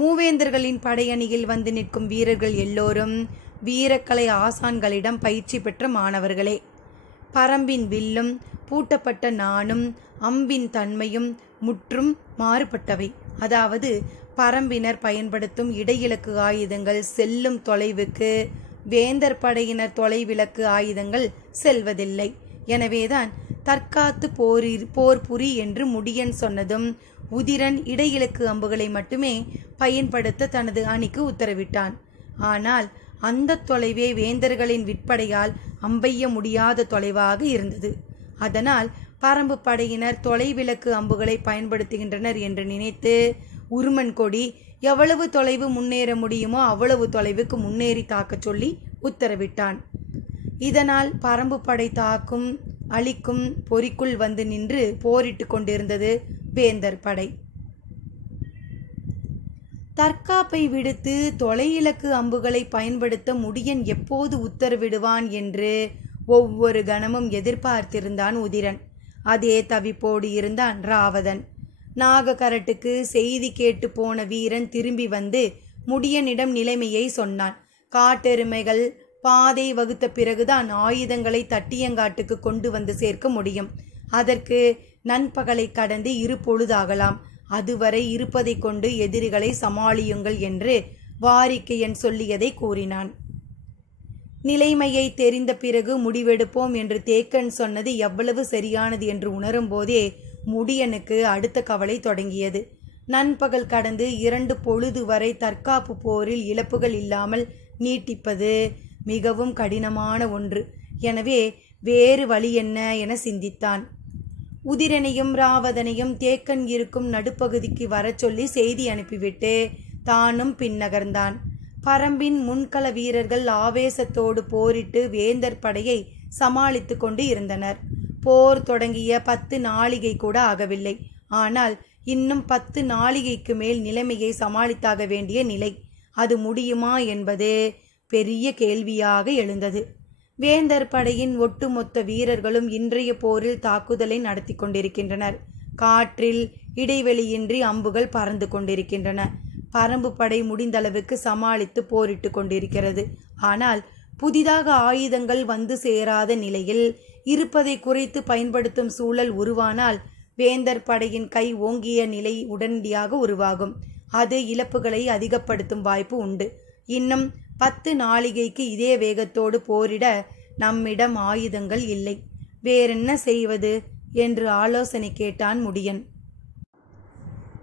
மூவேந்தர்களின் படையணியில் வந்து நிற்கும் வீரர்கள் எல்லோரும் வீரக்கலை ஆசான்களிடம் பயிற்சி பெற்ற மாணவர்களே. பரம்பின் வில்லும் பூட்டப்பட்ட நாணும் அம்பின் தன்மையும் முற்றும் மாறுபட்டவை. அதாவது பரம்பினர் பயன்படுத்தும் இடையிலக்கு ஆயுதங்கள் செல்லும் தொலைவுக்கு வேந்தர் படையினர் தொலைவிலக்கு ஆயுதங்கள் செல்வதில்லை. எனவேதான் தற்காத்து போர் புரி என்று முடியன் சொன்னதும் உதிரன் இடையிலக்கு அம்புகளை மட்டுமே பயன்படுத்த தனது அணிக்கு உத்தரவிட்டான். ஆனால் அந்த தொலைவே வேந்தர்களின் விற்படையால் அம்பெய்ய முடியாத தொலைவாக இருந்தது. அதனால் பரம்பு படையினர் தொலைவிலக்கு அம்புகளை பயன்படுத்துகின்றனர் என்று நினைத்து உருமன் கொடி எவ்வளவு தொலைவு முன்னேற முடியுமோ அவ்வளவு தொலைவுக்கு முன்னேறி தாக்கச் சொல்லி உத்தரவிட்டான். இதனால் பரம்பு படை தாக்கும் அழிக்கும் பொறிக்குள் வந்து நின்று போரிட்டு கொண்டிருந்தது வேந்தர் படை. தற்காப்பை விடுத்து தொலை இலக்கு அம்புகளை பயன்படுத்த முடியன் எப்போது உத்தரவிடுவான் என்று ஒவ்வொரு கணமும் எதிர்பார்த்திருந்தான் உதிரன். அதே தவிப்போடு இருந்தான் ராவதன். நாககரட்டுக்கு செய்தி கேட்டு போன வீரன் திரும்பி வந்து முடியனிடம் நிலைமையை சொன்னான். காட்டெருமைகள் பாதை வகுத்த பிறகுதான் ஆயுதங்களை தட்டியங்காட்டுக்கு கொண்டு வந்து சேர்க்க முடியும். அதற்கு நண்பகலை கடந்து 2 பொழுதாகலாம். அதுவரை இருப்பதை கொண்டு எதிரிகளை சமாளியுங்கள் என்று வாரிக்கையன் சொல்லியதை கூறினான். நிலைமையை தெரிந்த பிறகு முடிவெடுப்போம் என்று தேக்கன் சொன்னது எவ்வளவு சரியானது என்று உணரும் போதே முடியனுக்கு அடுத்த கவலை தொடங்கியது. நண்பகல் கடந்து 2 பொழுது வரை தற்காப்பு போரில் இழப்புகள் இல்லாமல் நீட்டிப்பது மிகவும் கடினமான ஒன்று. எனவே வேறு வழி என்ன என சிந்தித்தான். உதிரனையும் ராவதனையும் தேக்கன் இருக்கும் நடுப்பகுதிக்கு வரச் சொல்லி செய்தி அனுப்பிவிட்டு தானும் பின்னகர்ந்தான். பரம்பின் முன்கள வீரர்கள் ஆவேசத்தோடு போரிட்டு வேந்தர் படையை சமாளித்து கொண்டு இருந்தனர். போர் தொடங்கிய 10 நாளிகை கூட ஆகவில்லை. ஆனால் இன்னும் 10 நாளிகைக்கு மேல் நிலைமையை சமாளித்தாக வேண்டிய நிலை. அது முடியுமா என்பது பெரிய கேள்வியாக எழுந்தது. வேந்தர் படையின் ஒட்டுமொத்த வீரர்களும் இன்றைய போரில் தாக்குதலை நடத்தி கொண்டிருக்கின்றனர். காற்றில் இடைவெளியின்றி அம்புகள் பறந்து கொண்டிருக்கின்றன. பரம்பு படை முடிந்தளவுக்கு சமாளித்து போரிட்டு கொண்டிருக்கிறது. ஆனால் புதிதாக ஆயுதங்கள் வந்து சேராத நிலையில் இருப்பதை குறைத்து பயன்படுத்தும் சூழல் உருவானால் வேந்தர் படையின் கை ஓங்கிய நிலை உடனடியாக உருவாகும். அது இழப்புகளை அதிகப்படுத்தும் வாய்ப்பு உண்டு. இன்னும் 10 நாளிகைக்கு இதே வேகத்தோடு போரிட நம்மிடம் ஆயுதங்கள் இல்லை. வேறென்ன செய்வது என்று ஆலோசனை கேட்டான் முடியன்.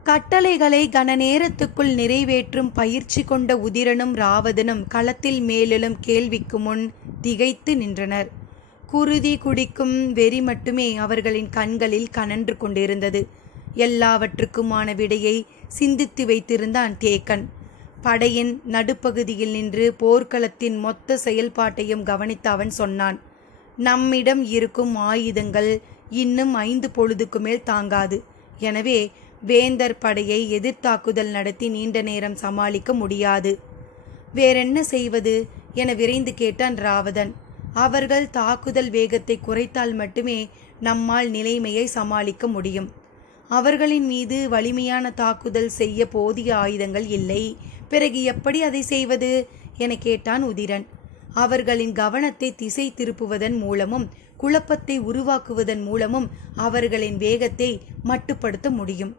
கட்டளைகளை கன நேரத்துக்குள் நிறைவேற்றும் பயிற்சி கொண்ட உதிரனும் ராவதனும் களத்தில் மேலெழும் கேள்விக்கு முன் திகைத்து நின்றனர். குருதி குடிக்கும் வெறி மட்டுமே அவர்களின் கண்களில் கனன்று கொண்டிருந்தது. எல்லாவற்றுக்குமான விடையை சிந்தித்து வைத்திருந்தான் தேக்கன். படையின் நடுப்பகுதியில் நின்று போர்க்களத்தின் மொத்த செயல்பாட்டையும் கவனித்த அவன் சொன்னான். நம்மிடம் இருக்கும் ஆயுதங்கள் இன்னும் 5 பொழுதுக்கு மேல் தாங்காது. எனவே வேந்தர் படையை எதிர்த்தாக்குதல் நடத்தி நீண்ட நேரம் சமாளிக்க முடியாது. வேறென்ன செய்வது என விரைந்து கேட்டான் ராவதன். அவர்கள் தாக்குதல் வேகத்தை குறைத்தால் மட்டுமே நம்மால் நிலைமையை சமாளிக்க முடியும். அவர்களின் மீது வலிமையான தாக்குதல் செய்ய போதிய ஆயுதங்கள் இல்லை. பிறகு எப்படி அதை செய்வது என கேட்டான் உதிரன். அவர்களின் கவனத்தை திசை திருப்புவதன் மூலமும் குழப்பத்தை உருவாக்குவதன் மூலமும் அவர்களின் வேகத்தை மட்டுப்படுத்த முடியும்.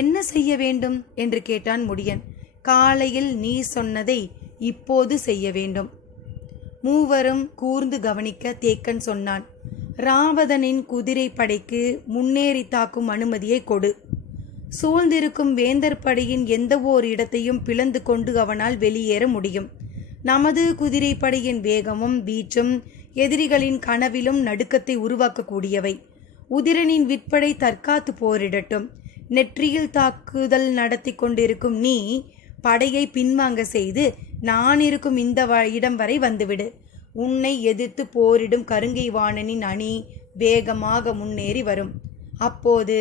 என்ன செய்ய வேண்டும் என்று கேட்டான் முடியன். காலையில் நீ சொன்னதை இப்போது செய்ய வேண்டும். மூவரும் கூர்ந்து கவனிக்க தேக்கன் சொன்னான். ராவதனின் குதிரை படைக்கு முன்னேறி தாக்கும் அனுமதியை கொடு. சூழ்ந்திருக்கும் வேந்தர் படையின் எந்த ஓர் இடத்தையும் பிளந்து கொண்டு அவனால் வெளியேற முடியும். நமது குதிரை படையின் வேகமும் வீச்சும் எதிரிகளின் கனவிலும் நடுக்கத்தை உருவாக்கக்கூடியவை. உதிரனின் விற்படை தற்காத்து போரிடட்டும். நெற்றியில் தாக்குதல் நடத்தி கொண்டிருக்கும் நீ படையை பின்வாங்க செய்து நான் இருக்கும் இந்த இடம் வரை வந்துவிடு. உன்னை எதிர்த்து போரிடும் கருங்கை வாணனின் அணி வேகமாக முன்னேறி வரும். அப்போது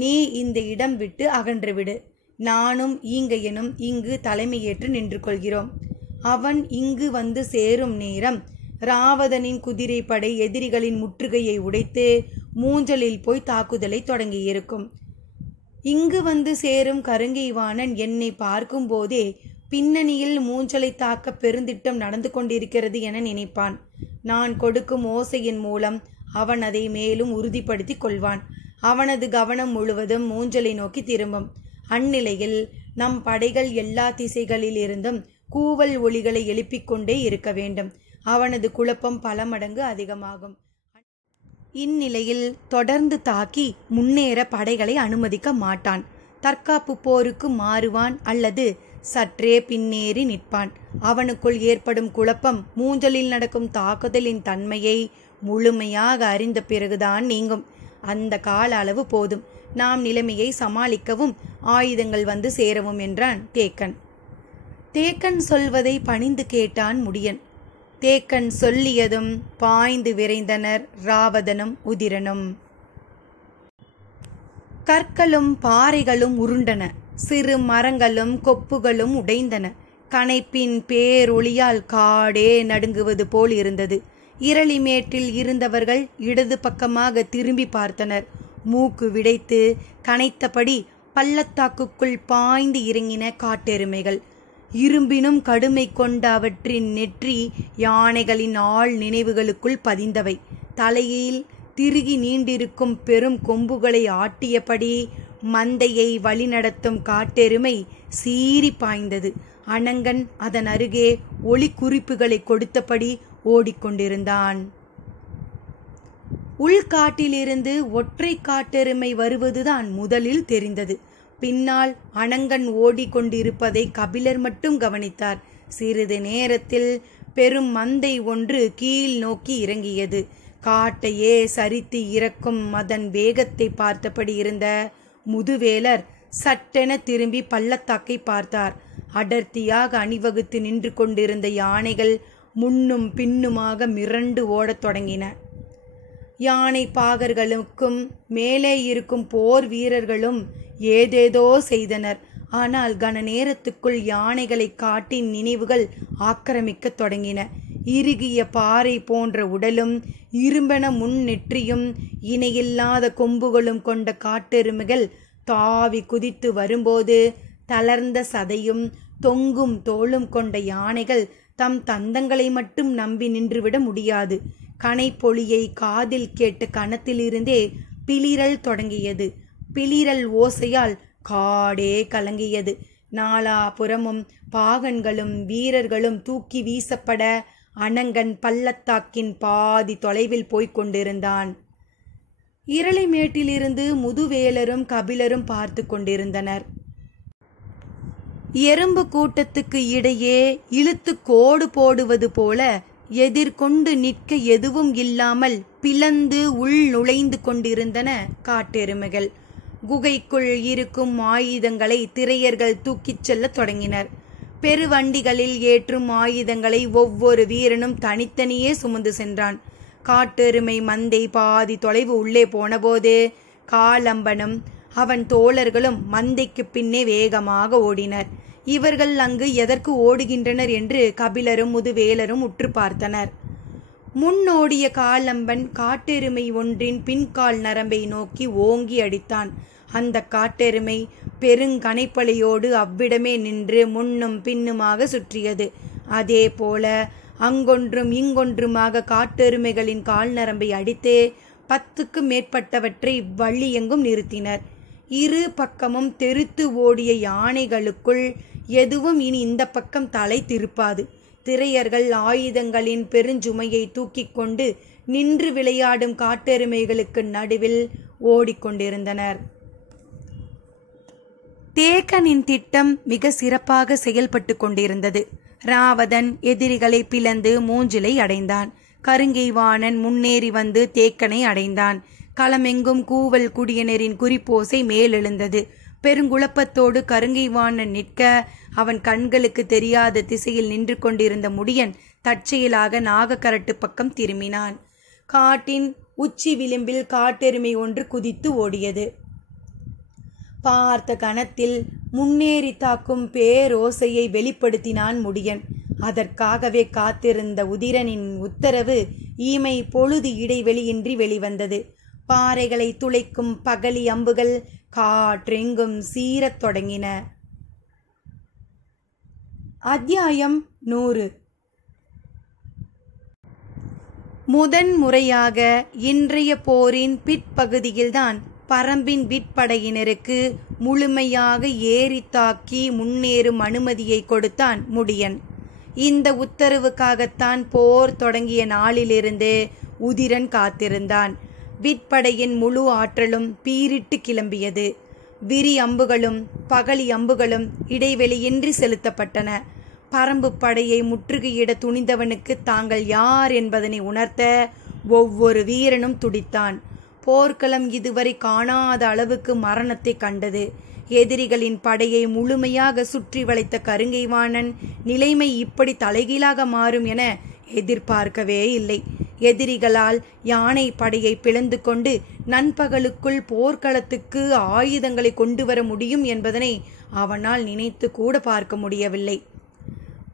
நீ இந்த இடம் விட்டு அகன்றுவிடு. நானும் ஈங்கையனும் இங்கு தலைமையேற்று நின்று கொள்கிறோம். அவன் இங்கு வந்து சேரும் நேரம் ராவதனின் குதிரை படை எதிரிகளின் முற்றுகையை உடைத்து மூஞ்சலில் போய் தாக்குதலை தொடங்கியிருக்கும். இங்கு வந்து சேரும் கருங்கைவாணன் என்னை பார்க்கும் போதே பின்னணியில் மூஞ்சலை தாக்க பெருந்திட்டம் நடந்து கொண்டிருக்கிறது என நினைப்பான். நான் கொடுக்கும் ஓசையின் மூலம் அவன் அதை மேலும் உறுதிப்படுத்தி கொள்வான். அவனது கவனம் முழுவதும் மூஞ்சலை நோக்கி திரும்பும். அந்நிலையில் நம் படைகள் எல்லா திசைகளில் இருந்தும் கூவல் ஒலிகளை எழுப்பிக் கொண்டே இருக்க வேண்டும். அவனது குழப்பம் பல மடங்கு அதிகமாகும். இந்நிலையில் தொடர்ந்து தாக்கி முன்னேற படைகளை அனுமதிக்க மாட்டான். தற்காப்பு போருக்கு மாறுவான் அல்லது சற்றே பின்னேறி நிற்பான். அவனுக்குள் ஏற்படும் குழப்பம் மூஞ்சலில் நடக்கும் தாக்குதலின் தன்மையை முழுமையாக அறிந்த பிறகுதான் நீங்கும். அந்த கால அளவு போதும் நாம் நிலைமையை சமாளிக்கவும் ஆயுதங்கள் வந்து சேரவும் என்றான் தேக்கன். தேக்கன் சொல்வதை பணிந்து கேட்டான் முடியன். தேக்கன் சொல்லியதும் பாய்ந்து விரைந்தனர் ராவதனும் உதிரனும். கற்களும் பாறைகளும் உருண்டன. சிறு மரங்களும் கொப்புகளும் உடைந்தன. கனைப்பின் பேரொளியால் காடே நடுங்குவது போல் இருந்தது. இரளிமேட்டில் இருந்தவர்கள் இடது பக்கமாக திரும்பி பார்த்தனர். மூக்கு விடைத்து கனைத்தபடி பள்ளத்தாக்குக்குள் பாய்ந்து இறங்கின காட்டெருமைகள். இரும்பினும் கடுமை கொண்ட அவற்றின் நெற்றி யானைகளின் ஆள் நினைவுகளுக்குள் பதிந்தவை. தலையில் திருகி நீண்டிருக்கும் பெரும் கொம்புகளை ஆட்டியபடி மந்தையை வழிநடத்தும் காட்டெருமை சீறி பாய்ந்தது. அனங்கன் அதன் அருகே ஒளி குறிப்புகளை கொடுத்தபடி ஓடிக்கொண்டிருந்தான். உள்காட்டிலிருந்து ஒற்றை காட்டெருமை வருவதுதான் முதலில் தெரிந்தது. பின்னால் அனங்கன் ஓடிக்கொண்டிருப்பதை கபிலர் மட்டும் கவனித்தார். சிறிது நேரத்தில் பெரும் மந்தை ஒன்று கீழ் நோக்கி இறங்கியது. காட்டையே சரித்து இறக்கும் அதன் வேகத்தை பார்த்தபடி இருந்த முதுவேலர் சட்டென திரும்பி பள்ளத்தாக்கை பார்த்தார். அடர்த்தியாக அணிவகுத்து நின்று கொண்டிருந்த யானைகள் முன்னும் பின்னுமாக மிரண்டு ஓடத் தொடங்கின. யானை பாகர்களுக்கும் மேலே இருக்கும் போர் வீரர்களும் ஏதேதோ செய்தனர். ஆனால் கன நேரத்துக்குள் யானைகளை காட்டின் நினைவுகள் ஆக்கிரமிக்க தொடங்கின. இறுகிய பாறை போன்ற உடலும் இரும்பென முன் நெற்றியும் இணையில்லாத கொம்புகளும் கொண்ட காட்டெருமைகள் தாவி குதித்து வரும்போது தளர்ந்த சதையும் தொங்கும் தோளும் கொண்ட யானைகள் தம் தந்தங்களை மட்டும் நம்பி நின்றுவிட முடியாது. கனைப்பொலியை காதில் கேட்ட கணத்திலிருந்தே பிளிரல் தொடங்கியது. பிளிரல் ஓசையால் காடே கலங்கியது. நாலாபுறமும் பாகன்களும் வீரர்களும் தூக்கி வீசப்பட அனங்கன் பள்ளத்தாக்கின் பாதி தொலைவில் போய்க் கொண்டிருந்தான். இரளிமேட்டிலிருந்து முதுவேலரும் கபிலரும் பார்த்து கொண்டிருந்தனர். எறும்பு கூட்டத்துக்கு இடையே இழுத்து கோடு போடுவது போல எதிர்கொண்டு நிற்க எதுவும் இல்லாமல் பிளந்து உள் நுழைந்து கொண்டிருந்தன காட்டெருமைகள். குகைக்குள் இருக்கும் ஆயுதங்களை திரையர்கள் தூக்கிச் செல்ல தொடங்கினர். பெருவண்டிகளில் ஏற்றும் ஆயுதங்களை ஒவ்வொரு வீரனும் தனித்தனியே சுமந்து சென்றான். காட்டெருமை மந்தை பாதி தொலைவு உள்ளே போனபோது காலம்பனும் அவன் தோழர்களும் மந்தைக்கு பின்னே வேகமாக ஓடினர். இவர்கள் அங்கு எதற்கு ஓடுகின்றனர் என்று கபிலரும் முதுவேலரும் உற்று பார்த்தனர். முன்னோடிய காலம்பன் காட்டெருமை ஒன்றின் பின்கால் நரம்பை நோக்கி ஓங்கி அடித்தான். அந்த காட்டெருமை பெருங்கனைப்பலையோடு அவ்விடமே நின்று முன்னும் பின்னுமாக சுற்றியது. அதே போல அங்கொன்றும் இங்கொன்றுமாக காட்டெருமைகளின் கால் நரம்பை அடித்தே 10க்கு மேற்பட்டவற்றை வள்ளியெங்கும் நிறுத்தினர். இரு பக்கமும் தெறித்து ஓடிய யானைகளுக்குள் எதுவும் இனி இந்த பக்கம் தலை திருப்பாது. திரையர்கள் ஆயுதங்களின் பெருஞ்சுமையை தூக்கி கொண்டு நின்று விளையாடும் காட்டெருமைகளுக்கு நடுவில் ஓடிக்கொண்டிருந்தனர். தேக்கனின் திட்டம் மிக சிறப்பாக செயல்பட்டு கொண்டிருந்தது. ராவதன் எதிரிகளை பிளந்து மூஞ்சிலை அடைந்தான். கருங்கைவாணன் முன்னேறி வந்து தேக்கனை அடைந்தான். களமெங்கும் கூவல் குடியினரின் குறிப்போசை மேலெழுந்தது. பெருங்குழப்பத்தோடு கருங்கைவாணன் நிற்க அவன் கண்களுக்கு தெரியாத திசையில் நின்று கொண்டிருந்த முடியன் தற்செயலாக நாகக்கரட்டு பக்கம் திரும்பினான். காட்டின் உச்சி விளிம்பில் காட்டெருமை ஒன்று குதித்து ஓடியது. பார்த்த கணத்தில் முன்னேறி தாக்கும் பேரோசையை வெளிப்படுத்தினான் முடியன். அதற்காகவே காத்திருந்த உதிரனின் உத்தரவு ஈமை பொழுது இடைவெளியின்றி வெளிவந்தது. பாறைகளை துளைக்கும் பகலி அம்புகள் காற்றெங்கும் சீரத் தொடங்கின. அத்தியாயம் 100. முதன் முறையாக இன்றைய போரின் பிற்பகுதியில்தான் பரம்பின் விற்படையினருக்கு முழுமையாக ஏறி தாக்கி முன்னேறும் அனுமதியை கொடுத்தான் முடியன். இந்த உத்தரவுக்காகத்தான் போர் தொடங்கிய நாளிலிருந்து உதிரன் காத்திருந்தான். விற்படையின் முழு ஆற்றலும் பீரிட்டு கிளம்பியது. விரி அம்புகளும் பகலி அம்புகளும் இடைவெளியின்றி செலுத்தப்பட்டன. பரம்பு படையை முற்றுகையிட துணிந்தவனுக்கு தாங்கள் யார் என்பதனை உணர்த்த ஒவ்வொரு வீரனும் துடித்தான். போர்க்களம் இதுவரை காணாத அளவுக்கு மரணத்தை கண்டது. எதிரிகளின் படையை முழுமையாக சுற்றி வளைத்த கருங்கைவாணன் நிலைமை இப்படி தலைகீழாக மாறும் என எதிர்பார்க்கவே இல்லை. எதிரிகளால் யானை படையை பிளந்து கொண்டு நண்பகலுக்குள் போர்க்களத்துக்கு ஆயுதங்களை கொண்டு வர முடியும் என்பதனை அவனால் நினைத்து கூட பார்க்க முடியவில்லை.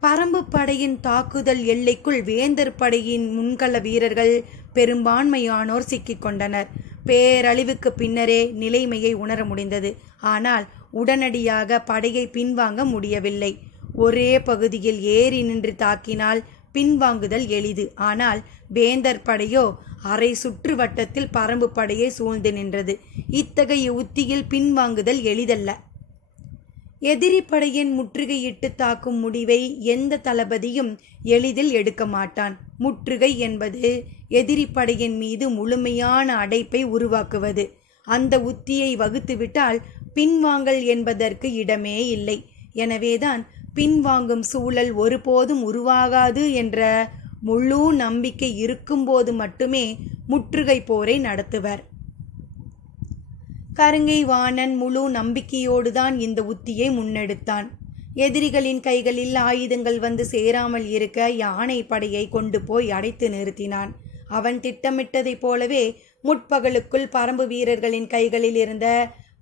பரம்பு படையின் தாக்குதல் எல்லைக்குள் வேந்தர் படையின் முன்கள வீரர்கள் பெரும்பான்மையானோர் சிக்கிக் கொண்டனர். பேரழிவுக்கு பின்னரே நிலைமையை உணர முடிந்தது. ஆனால் உடனடியாக படையை பின்வாங்க முடியவில்லை. ஒரே பகுதியில் ஏறி நின்று தாக்கினால் பின்வாங்குதல் எளிது. ஆனால் வேந்தர் படையோ அரை சுற்று வட்டத்தில் பரம்பு படையை சூழ்ந்து நின்றது. இத்தகைய உத்தியில் பின்வாங்குதல் எளிதல்ல. எதிரி படையின் முற்றுகையிட்டு தாக்கும் முடிவை எந்த தளபதியும் எளிதில் எடுக்க மாட்டான். முற்றுகை என்பது எதிரி படையின் மீது முழுமையான அடைப்பை உருவாக்குவது. அந்த உத்தியை வகுத்துவிட்டால் பின்வாங்கல் என்பதற்கு இடமே இல்லை. எனவேதான் பின்வாங்கும் சூழல் ஒருபோதும் உருவாகாது என்ற முழு நம்பிக்கை இருக்கும்போது மட்டுமே முற்றுகை போரை நடத்துவர். கருங்கை வாணன் முழு நம்பிக்கையோடுதான் இந்த உத்தியை முன்னெடுத்தான். எதிரிகளின் கைகளில் ஆயுதங்கள் வந்து சேராமல் இருக்க யானை படையை கொண்டு போய் அடைத்து நிறுத்தினான். அவன் திட்டமிட்டதைப் போலவே முற்பகலுக்குள் பரம்பு வீரர்களின் கைகளில் இருந்த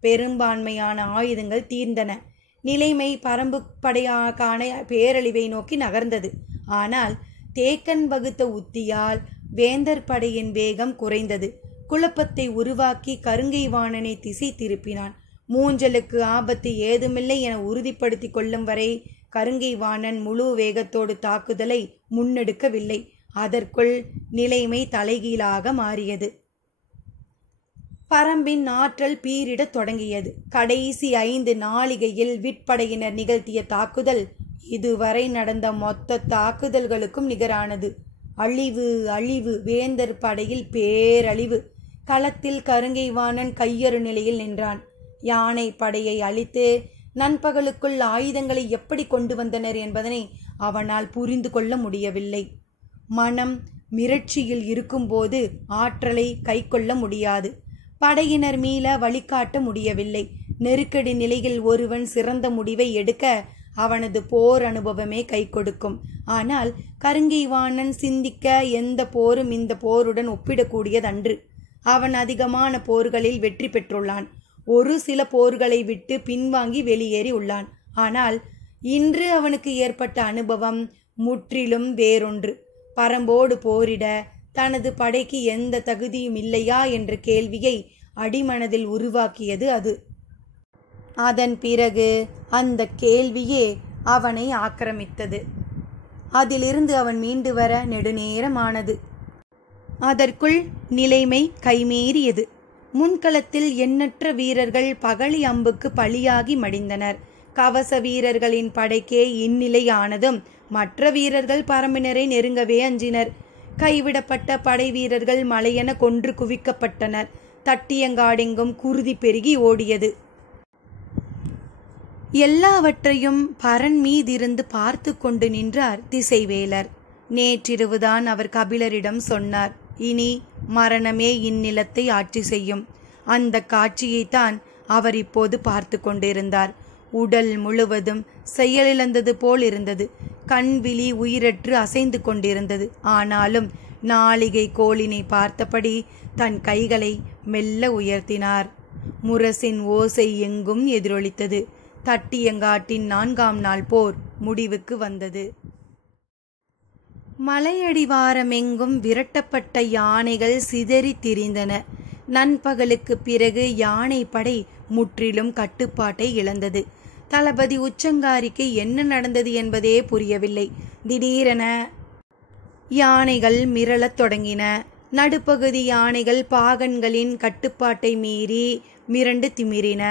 பெரும்பான்மையான ஆயுதங்கள் தீர்ந்தன. நிலைமை பரம்பு படையாக்கான பேரழிவை நோக்கி நகர்ந்தது. ஆனால் தேக்கன் வகுத்த உத்தியால் வேந்தர் படையின் வேகம் குறைந்தது. குழப்பத்தை உருவாக்கி கருங்கை வாணனை திசை திருப்பினான். மூஞ்சலுக்கு ஆபத்து ஏதுமில்லை என உறுதிப்படுத்தி கொள்ளும் வரை கருங்கை வாணன் முழு வேகத்தோடு தாக்குதலை முன்னெடுக்கவில்லை. அதற்குள் நிலைமை தலைகீழாக மாறியது. பரம்பின் ஆற்றல் பீரிடத் தொடங்கியது. கடைசி 5 நாளிகையில் விற்படையினர் நிகழ்த்திய தாக்குதல் இதுவரை நடந்த மொத்த தாக்குதல்களுக்கும் நிகரானது. அழிவு அழிவு, வேந்தர் படையில் பேரழிவு. களத்தில் கருங்கை வாணன் கையறு நிலையில் நின்றான். யானை படையை அழித்து நண்பகலுக்குள் ஆயுதங்களை எப்படி கொண்டு வந்தனர் என்பதனை அவனால் புரிந்து கொள்ள முடியவில்லை. மனம் மிரட்சியில் இருக்கும்போது ஆற்றலை கை கொள்ள முடியாது. படையினர் மீள வழிகாட்ட முடியவில்லை. நெருக்கடி நிலையில் ஒருவன் சிறந்த முடிவை எடுக்க அவனது போர் அனுபவமே கை கொடுக்கும். ஆனால் கருங்கை வாணன் சிந்திக்க எந்த போரும் இந்த போருடன் ஒப்பிடக்கூடியதன்று. அவன் அதிகமான போர்களில் வெற்றி பெற்றுள்ளான். ஒரு சில போர்களை விட்டு பின்வாங்கி வெளியேறி உள்ளான். ஆனால் இன்று அவனுக்கு ஏற்பட்ட அனுபவம் முற்றிலும் வேறொன்று. பரம்போடு போரிட தனது படைக்கு எந்த தகுதியும் இல்லையா என்ற கேள்வியை அடிமனதில் உருவாக்கியது அது. அதன் பிறகு அந்த கேள்வியே அவனை ஆக்கிரமித்தது. அதிலிருந்து அவன் மீண்டு வர நெடுநேரமானது. அதற்குள் நிலைமை கைமீறியது. முன்களத்தில் எண்ணற்ற வீரர்கள் பகழி அம்புக்கு பலியாகி மடிந்தனர். கவச வீரர்களின் படைக்கே இந்நிலையானதும் மற்ற வீரர்கள் பரம்பினரை நெருங்கவே அஞ்சினர். கைவிடப்பட்ட படை வீரர்கள் மலையென கொன்று குவிக்கப்பட்டனர். தட்டியங்காடெங்கும் குருதி பெருகி ஓடியது. எல்லாவற்றையும் பரன் மீதிருந்து பார்த்து கொண்டு நின்றார் திசைவேலர். நேற்றிரவுதான் அவர் கபிலரிடம் சொன்னார், இனி மரணமே இந்நிலத்தை ஆட்சி செய்யும். அந்த காட்சியைத்தான் அவர் இப்போது பார்த்து கொண்டிருந்தார். உடல் முழுவதும் செயலிழந்தது போல் இருந்தது. கண்விழி உயிரற்று அசைந்து கொண்டிருந்தது. ஆனாலும் நாளிகை கோளினை பார்த்தபடி தன் கைகளை மெல்ல உயர்த்தினார். முரசின் ஓசை எங்கும் எதிரொலித்தது. தட்டியங்காட்டின் 4ஆம் நாள் போர் முடிவுக்கு வந்தது. மலையடிவாரமெங்கும் விரட்டப்பட்ட யானைகள் சிதறி திரிந்தன. நண்பகலுக்கு பிறகு யானை படை முற்றிலும் கட்டுப்பாட்டை இழந்தது. தளபதி உச்சங்காரிக்கு என்ன நடந்தது என்பதே புரியவில்லை. திடீரென யானைகள் மிரளத் தொடங்கின. நடுப்பகுதி யானைகள் பாகன்களின் கட்டுப்பாட்டை மீறி மிரண்டு திமிரின.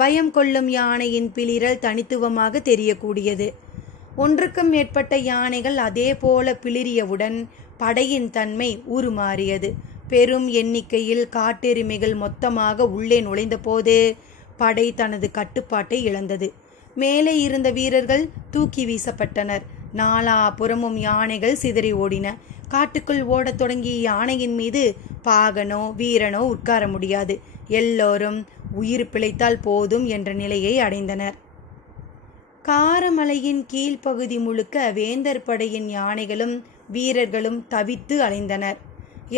பயம் கொள்ளும் யானையின் பிளிரல் தனித்துவமாக தெரியக்கூடியது. ஒன்றுக்கும் மேற்பட்ட யானைகள் அதே போல பிளிரியவுடன் படையின் தன்மை உருமாறியது. பெரும் எண்ணிக்கையில் காட்டெருமைகள் மொத்தமாக உள்ளே நுழைந்த போது படை தனது கட்டுப்பாட்டை இழந்தது. மேலே இருந்த வீரர்கள் தூக்கி வீசப்பட்டனர். நாலாபுறமும் யானைகள் சிதறி ஓடின. காட்டுக்குள் ஓடத் தொடங்கிய யானையின் மீது பாகனோ வீரனோ உட்கார முடியாது. எல்லோரும் உயிர் பிழைத்தால் போதும் என்ற நிலையை அடைந்தனர். காரமலையின் கீழ்ப்பகுதி முழுக்க வேந்தர் படையின் யானைகளும் வீரர்களும் தவித்து அலைந்தனர்.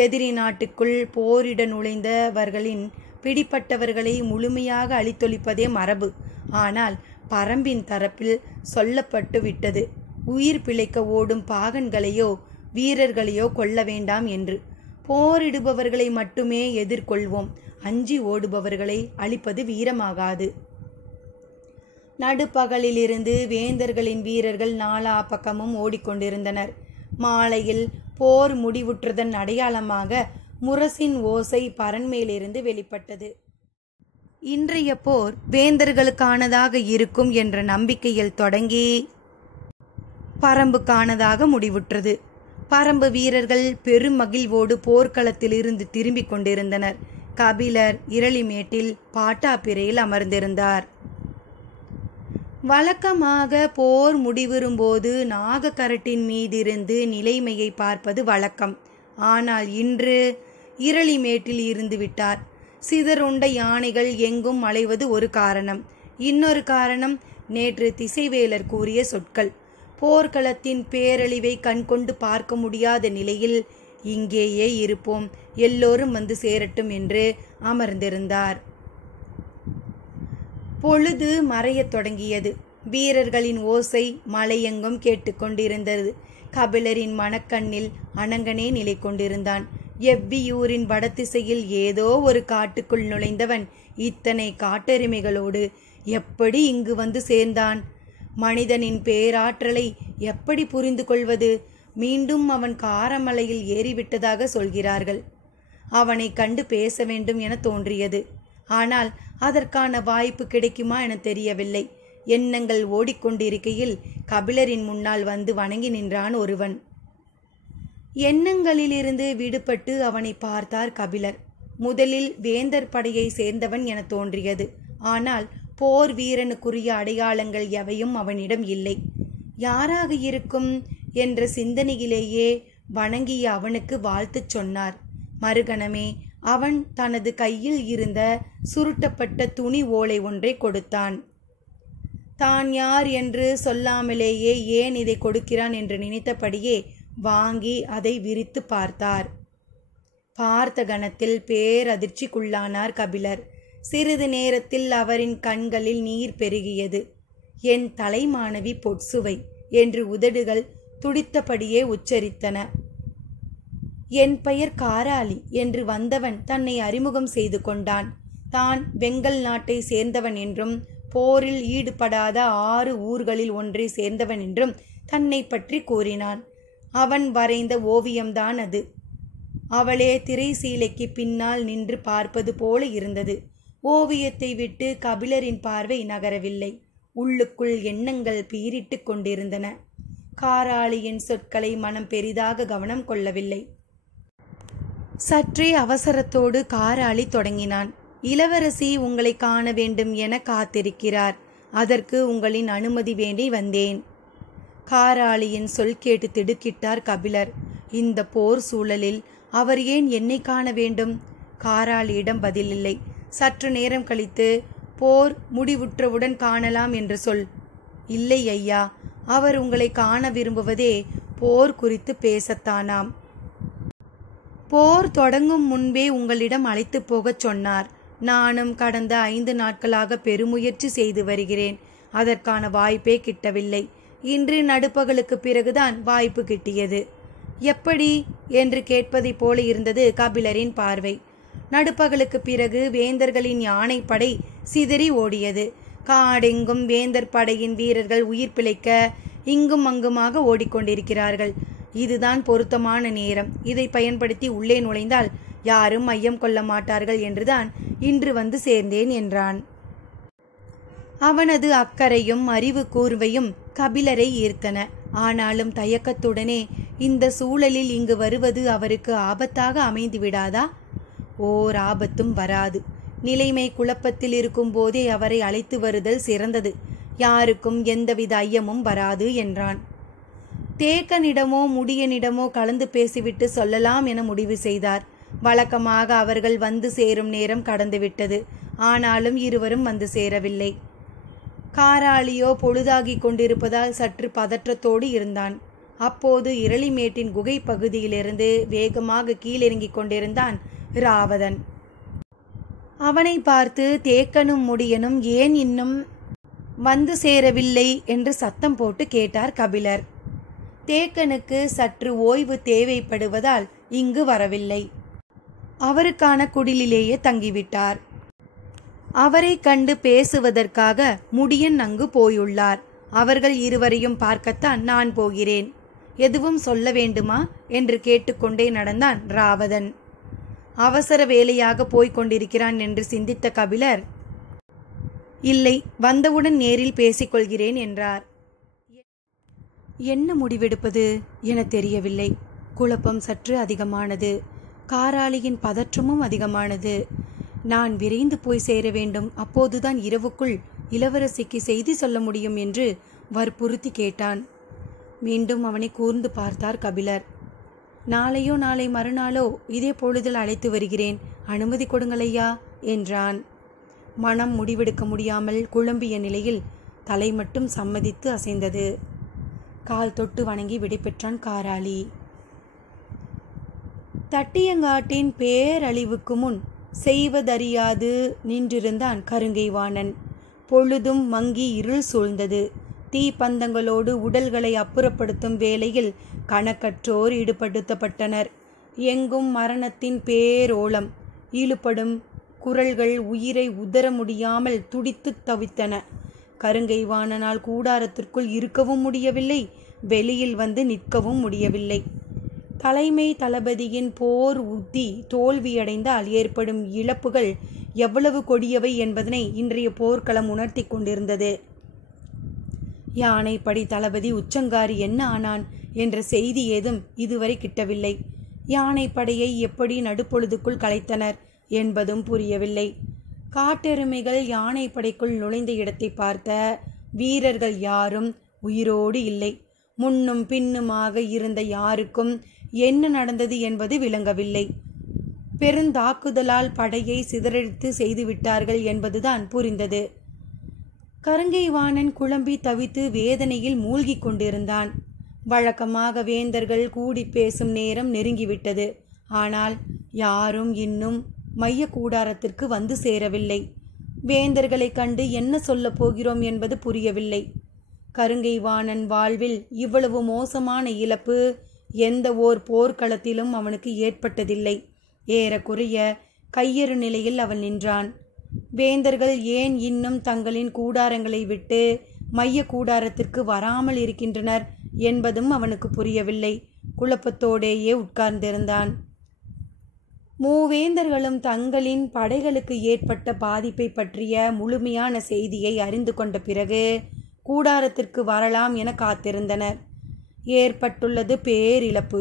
எதிரி நாட்டுக்குள் போரிட நுழைந்தவர்களின் பிடிப்பட்டவர்களை முழுமையாக அழித்தொழிப்பதே மரபு. ஆனால் பரம்பின் தரப்பில் சொல்லப்பட்டு விட்டது, உயிர் பிழைக்க ஓடும் பாகன்களையோ வீரர்களையோ கொல்ல வேண்டாம் என்று. போரிடுபவர்களை மட்டுமே எதிர்கொள்வோம். அஞ்சி ஓடுபவர்களை அழிப்பது வீரமாகாது. நடுப்பகலிலிருந்து வேந்தர்களின் வீரர்கள் நாலா பக்கமும் ஓடிக்கொண்டிருந்தனர். மாலையில் போர் முடிவுற்றதன் அடையாளமாக முரசின் ஓசை பரண்மேலிருந்து வெளிப்பட்டது. இன்றைய போர் வேந்தர்களுக்கானதாக இருக்கும் என்ற நம்பிக்கையில் தொடங்கி பரம்புக்கானதாக முடிவுற்றது. பரம்பு வீரர்கள் பெருமகிழ்வோடு போர்க்களத்திலிருந்து திரும்பிக் கொண்டிருந்தனர். கபிலர் இரளிமேட்டில் பாட்டாப்பிரையில் அமர்ந்திருந்தார். வழக்கமாக போர் முடிவுறும்போது நாகக்கரட்டின் மீதிருந்து நிலைமையை பார்ப்பது வழக்கம். ஆனால் இன்று இரளிமேட்டில் இருந்து விட்டார். சிதறுண்ட யானைகள் எங்கும் அலைவது ஒரு காரணம். இன்னொரு காரணம் நேற்று திசைவேலர் கூறிய சொற்கள். போர்க்களத்தின் பேரழிவை கண்கொண்டு பார்க்க முடியாத நிலையில் இங்கேயே இருப்போம், எல்லோரும் வந்து சேரட்டும் என்று அமர்ந்திருந்தார். பொழுது மறையத் தொடங்கியது. வீரர்களின் ஓசை மலையெங்கும் கேட்டுக்கொண்டிருந்தது. கபிலரின் மனக்கண்ணில் அனங்கனே நிலை கொண்டிருந்தான். எவ்வியூரின் வடதிசையில் ஏதோ ஒரு காட்டுக்குள் நுழைந்தவன் இத்தனை காட்டெருமைகளோடு எப்படி இங்கு வந்து சேர்ந்தான்? மனிதனின் பேராற்றலை எப்படி புரிந்து கொள்வது? மீண்டும் அவன் காரமலையில் ஏறிவிட்டதாக சொல்கிறார்கள். அவனை கண்டு பேச வேண்டும் என தோன்றியது. ஆனால் அதற்கான வாய்ப்பு கிடைக்குமா என தெரியவில்லை. எண்ணங்கள் ஓடிக்கொண்டிருக்கையில் கபிலரின் முன்னால் வந்து வணங்கி நின்றான் ஒருவன். எண்ணங்களிலிருந்து விடுபட்டு அவனை பார்த்தார் கபிலர். முதலில் வேந்தர் படையை சேர்ந்தவன் என தோன்றியது. ஆனால் போர் வீரனுக்குரிய அடையாளங்கள் எவையும் அவனிடம் இல்லை. யாராக இருக்கும் என்ற சிந்தனையிலேயே வணங்கிய அவனுக்கு வாழ்த்துச் சொன்னார். மறுகணமே அவன் தனது கையில் இருந்த சுருட்டப்பட்ட துணி ஓலை ஒன்றை கொடுத்தான். தான் யார் என்று சொல்லாமலேயே ஏன் இதை கொடுக்கிறான் என்று நினைத்தபடியே வாங்கி அதை விரித்து பார்த்தார். பார்த்த கணத்தில் பேரதிர்ச்சிக்குள்ளானார் கபிலர். சிறிது நேரத்தில் அவரின் கண்களில் நீர் பெருகியது. என் தலைமாணவி பொற்சுவை என்று உதடுகள் துடித்தபடியே உச்சரித்தன. என் பெயர் காராளி என்று வந்தவன் தன்னை அறிமுகம் செய்து கொண்டான். தான் வெங்கல் நாட்டை சேர்ந்தவன் என்றும் போரில் ஈடுபடாத 6 ஊர்களில் ஒன்றை சேர்ந்தவன் என்றும் தன்னை பற்றி கூறினான். அவன் வரைந்த ஓவியம்தான் அது. அவளே திரைசீலைக்கு பின்னால் நின்று பார்ப்பது போல இருந்தது. ஓவியத்தை விட்டு கபிலரின் பார்வை நகரவில்லை. உள்ளுக்குள் எண்ணங்கள் பீரிட்டு கொண்டிருந்தன. காராளியின் சொற்களை மனம் பெரிதாக கவனம் கொள்ளவில்லை. சற்றே அவசரத்தோடு காராளி தொடங்கினான். இளவரசி உங்களை காண வேண்டும் என காத்திருக்கிறார். அதற்கு உங்களின் அனுமதி வேண்டி வந்தேன். காராளியின் சொல் கேட்டு திடுக்கிட்டார் கபிலர். இந்த போர் சூழலில் அவர் ஏன் என்னை காண வேண்டும்? காராளியிடம் பதிலில்லை. சற்று நேரம் கழித்து போர் முடிவுற்றவுடன் காணலாம் என்று சொல். இல்லை ஐயா, அவர் உங்களை காண விரும்புவதே போர் குறித்து பேசத்தானாம். போர் தொடங்கும் முன்பே உங்களிடம் அழைத்து போகச் சொன்னார். நானும் கடந்த 5 நாட்களாக பெருமுயற்சி செய்து வருகிறேன். அதற்கான வாய்ப்பே கிட்டவில்லை. இன்று நடுப்பகலுக்கு பிறகுதான் வாய்ப்பு கிட்டியது. எப்படி என்று கேட்பதை போல இருந்தது கபிலரின் பார்வை. நடுப்பகலுக்கு பிறகு வேந்தர்களின் யானைப்படை சிதறி ஓடியது. காடெங்கும் வேந்தர் படையின் வீரர்கள் உயிர் பிழைக்க இங்கும் அங்குமாக ஓடிக்கொண்டிருக்கிறார்கள். இதுதான் பொருத்தமான நேரம். இதை பயன்படுத்தி உள்ளே நுழைந்தால் யாரும் ஐயம் கொள்ள மாட்டார்கள் என்றுதான் இன்று வந்து சேர்ந்தேன் என்றான். அவனது அக்கறையும் அறிவு கூர்வையும் கபிலரை ஈர்த்தன. ஆனாலும் தயக்கத்துடனே இந்த சூழலில் இங்கு வருவது அவருக்கு ஆபத்தாக அமைந்து விடாதா? ஓர் ஆபத்தும் வராது. நிலைமை குழப்பத்தில் இருக்கும் போதே அவரை அழைத்து வருதல் சிறந்தது. யாருக்கும் எந்தவித ஐயமும் வராது என்றான். தேக்கனிடமோ முடியனிடமோ கலந்து பேசிவிட்டு சொல்லலாம் என முடிவு செய்தார். வழக்கமாக அவர்கள் வந்து சேரும் நேரம் கடந்துவிட்டது. ஆனாலும் இருவரும் வந்து சேரவில்லை. காராளியோ பொழுதாகி கொண்டிருப்பதால் சற்று பதற்றத்தோடு இருந்தான். அப்போது இரளிமேட்டின் குகை பகுதியிலிருந்து வேகமாக கீழிறங்கிக் கொண்டிருந்தான் ராவதன். அவனை பார்த்து தேக்கனும் முடியனும் ஏன் இன்னும் வந்து சேரவில்லை என்று சத்தம் போட்டு கேட்டார் கபிலர். தேக்கனுக்கு சற்று ஓய்வு தேவைப்படுவதால் இங்கு வரவில்லை. அவருக்கான குடிலிலேயே தங்கிவிட்டார். அவரை கண்டு பேசுவதற்காக முடியன் அங்கு போயுள்ளார். அவர்கள் இருவரையும் பார்க்கத்தான் நான் போகிறேன். எதுவும் சொல்ல வேண்டுமா என்று கேட்டுக்கொண்டே நடந்தான் ராவதன். அவசர வேலையாக போய்க் கொண்டிருக்கிறான் என்று சிந்தித்த கபிலர், இல்லை, வந்தவுடன் நேரில் பேசிக்கொள்கிறேன் என்றார். என்ன முடிவெடுப்பது என தெரியவில்லை. குழப்பம் சற்று அதிகமானது. காராளியின் பதற்றமும் அதிகமானது. நான் விரைந்து போய் சேர வேண்டும். அப்போதுதான் இரவுக்குள் இளவரசிக்கு செய்தி சொல்ல முடியும் என்று வற்புறுத்தி கேட்டான். மீண்டும் அவனை கூர்ந்து பார்த்தார் கபிலர். நாளையோ நாளை மறுநாளோ இதே பொழுதில் அழைத்து வருகிறேன், அனுமதி கொடுங்களையா என்றான். மனம் முடிவெடுக்க முடியாமல் குழம்பிய நிலையில் தலை மட்டும் சம்மதித்து அசைந்தது. கால் தொட்டு வணங்கி விடைபெற்றான் காராளி. தட்டியங்காட்டின் பேரழிவுக்கு முன் செய்வதறியாது நின்றிருந்தான் கருங்கைவாணன். பொழுதும் மங்கி இருள் சூழ்ந்தது. தீப்பந்தங்களோடு உடல்களை அப்புறப்படுத்தும் வேளையில் கணக்கற்றோர் ஈடுபடுத்தப்பட்டனர். எங்கும் மரணத்தின் பேரோலம். ஈடுபடும் குரல்கள் உயிரை உதற முடியாமல் துடித்து தவித்தன. கருங்கைவாணனால் கூடாரத்திற்குள் இருக்கவும் முடியவில்லை, வெளியில் வந்து நிற்கவும் முடியவில்லை. தலைமை தளபதியின் போர் உத்தி தோல்வியடைந்தால் ஏற்படும் இழப்புகள் எவ்வளவு கொடியவை என்பதனை இன்றைய போர்க்களம் உணர்த்தி கொண்டிருந்தது. யானைப்படை தளபதி உச்சங்காரி என்ன ஆனான் என்ற செய்தி ஏதும் இதுவரை கிட்டவில்லை. யானைப்படையை எப்படி நடுப்பொழுதுக்குள் கலைத்தனர் என்பதும் புரியவில்லை. காட்டெருமைகள் யானைப்படைக்குள் நுழைந்த இடத்தை பார்த்த வீரர்கள் யாரும் உயிரோடு இல்லை. முன்னும் பின்னுமாக இருந்த யாருக்கும் என்ன நடந்தது என்பது விளங்கவில்லை. பெருந்தாக்குதலால் படையை சிதறடித்து செய்துவிட்டார்கள் என்பதுதான் புரிந்தது. கருங்கைவாணன் குழம்பி தவித்து வேதனையில் மூழ்கி கொண்டிருந்தான். வழக்கமாக வேந்தர்கள் கூடி பேசும் நேரம் நெருங்கிவிட்டது. ஆனால் யாரும் இன்னும் மைய கூடாரத்திற்கு வந்து சேரவில்லை. வேந்தர்களை கண்டு என்ன சொல்ல போகிறோம் என்பது புரியவில்லை. கருங்கைவாணன் வாழ்வில் இவ்வளவு மோசமான இழப்பு எந்த ஓர் போர்க்களத்திலும் அவனுக்கு ஏற்பட்டதில்லை. ஏறக்குறைய கையறு நிலையில் அவன் நின்றான். வேந்தர்கள் ஏன் இன்னும் தங்களின் கூடாரங்களை விட்டு மைய கூடாரத்திற்கு வராமல் இருக்கின்றனர் என்பதும் அவனுக்கு புரியவில்லை. குழப்பத்தோடேயே உட்கார்ந்திருந்தான். மூவேந்தர்களும் தங்களின் படைகளுக்கு ஏற்பட்ட பாதிப்பை பற்றிய முழுமையான செய்தியை அறிந்து கொண்ட பிறகு கூடாரத்திற்கு வரலாம் என காத்திருந்தனர். ஏற்பட்டுள்ளது பேரிழப்பு.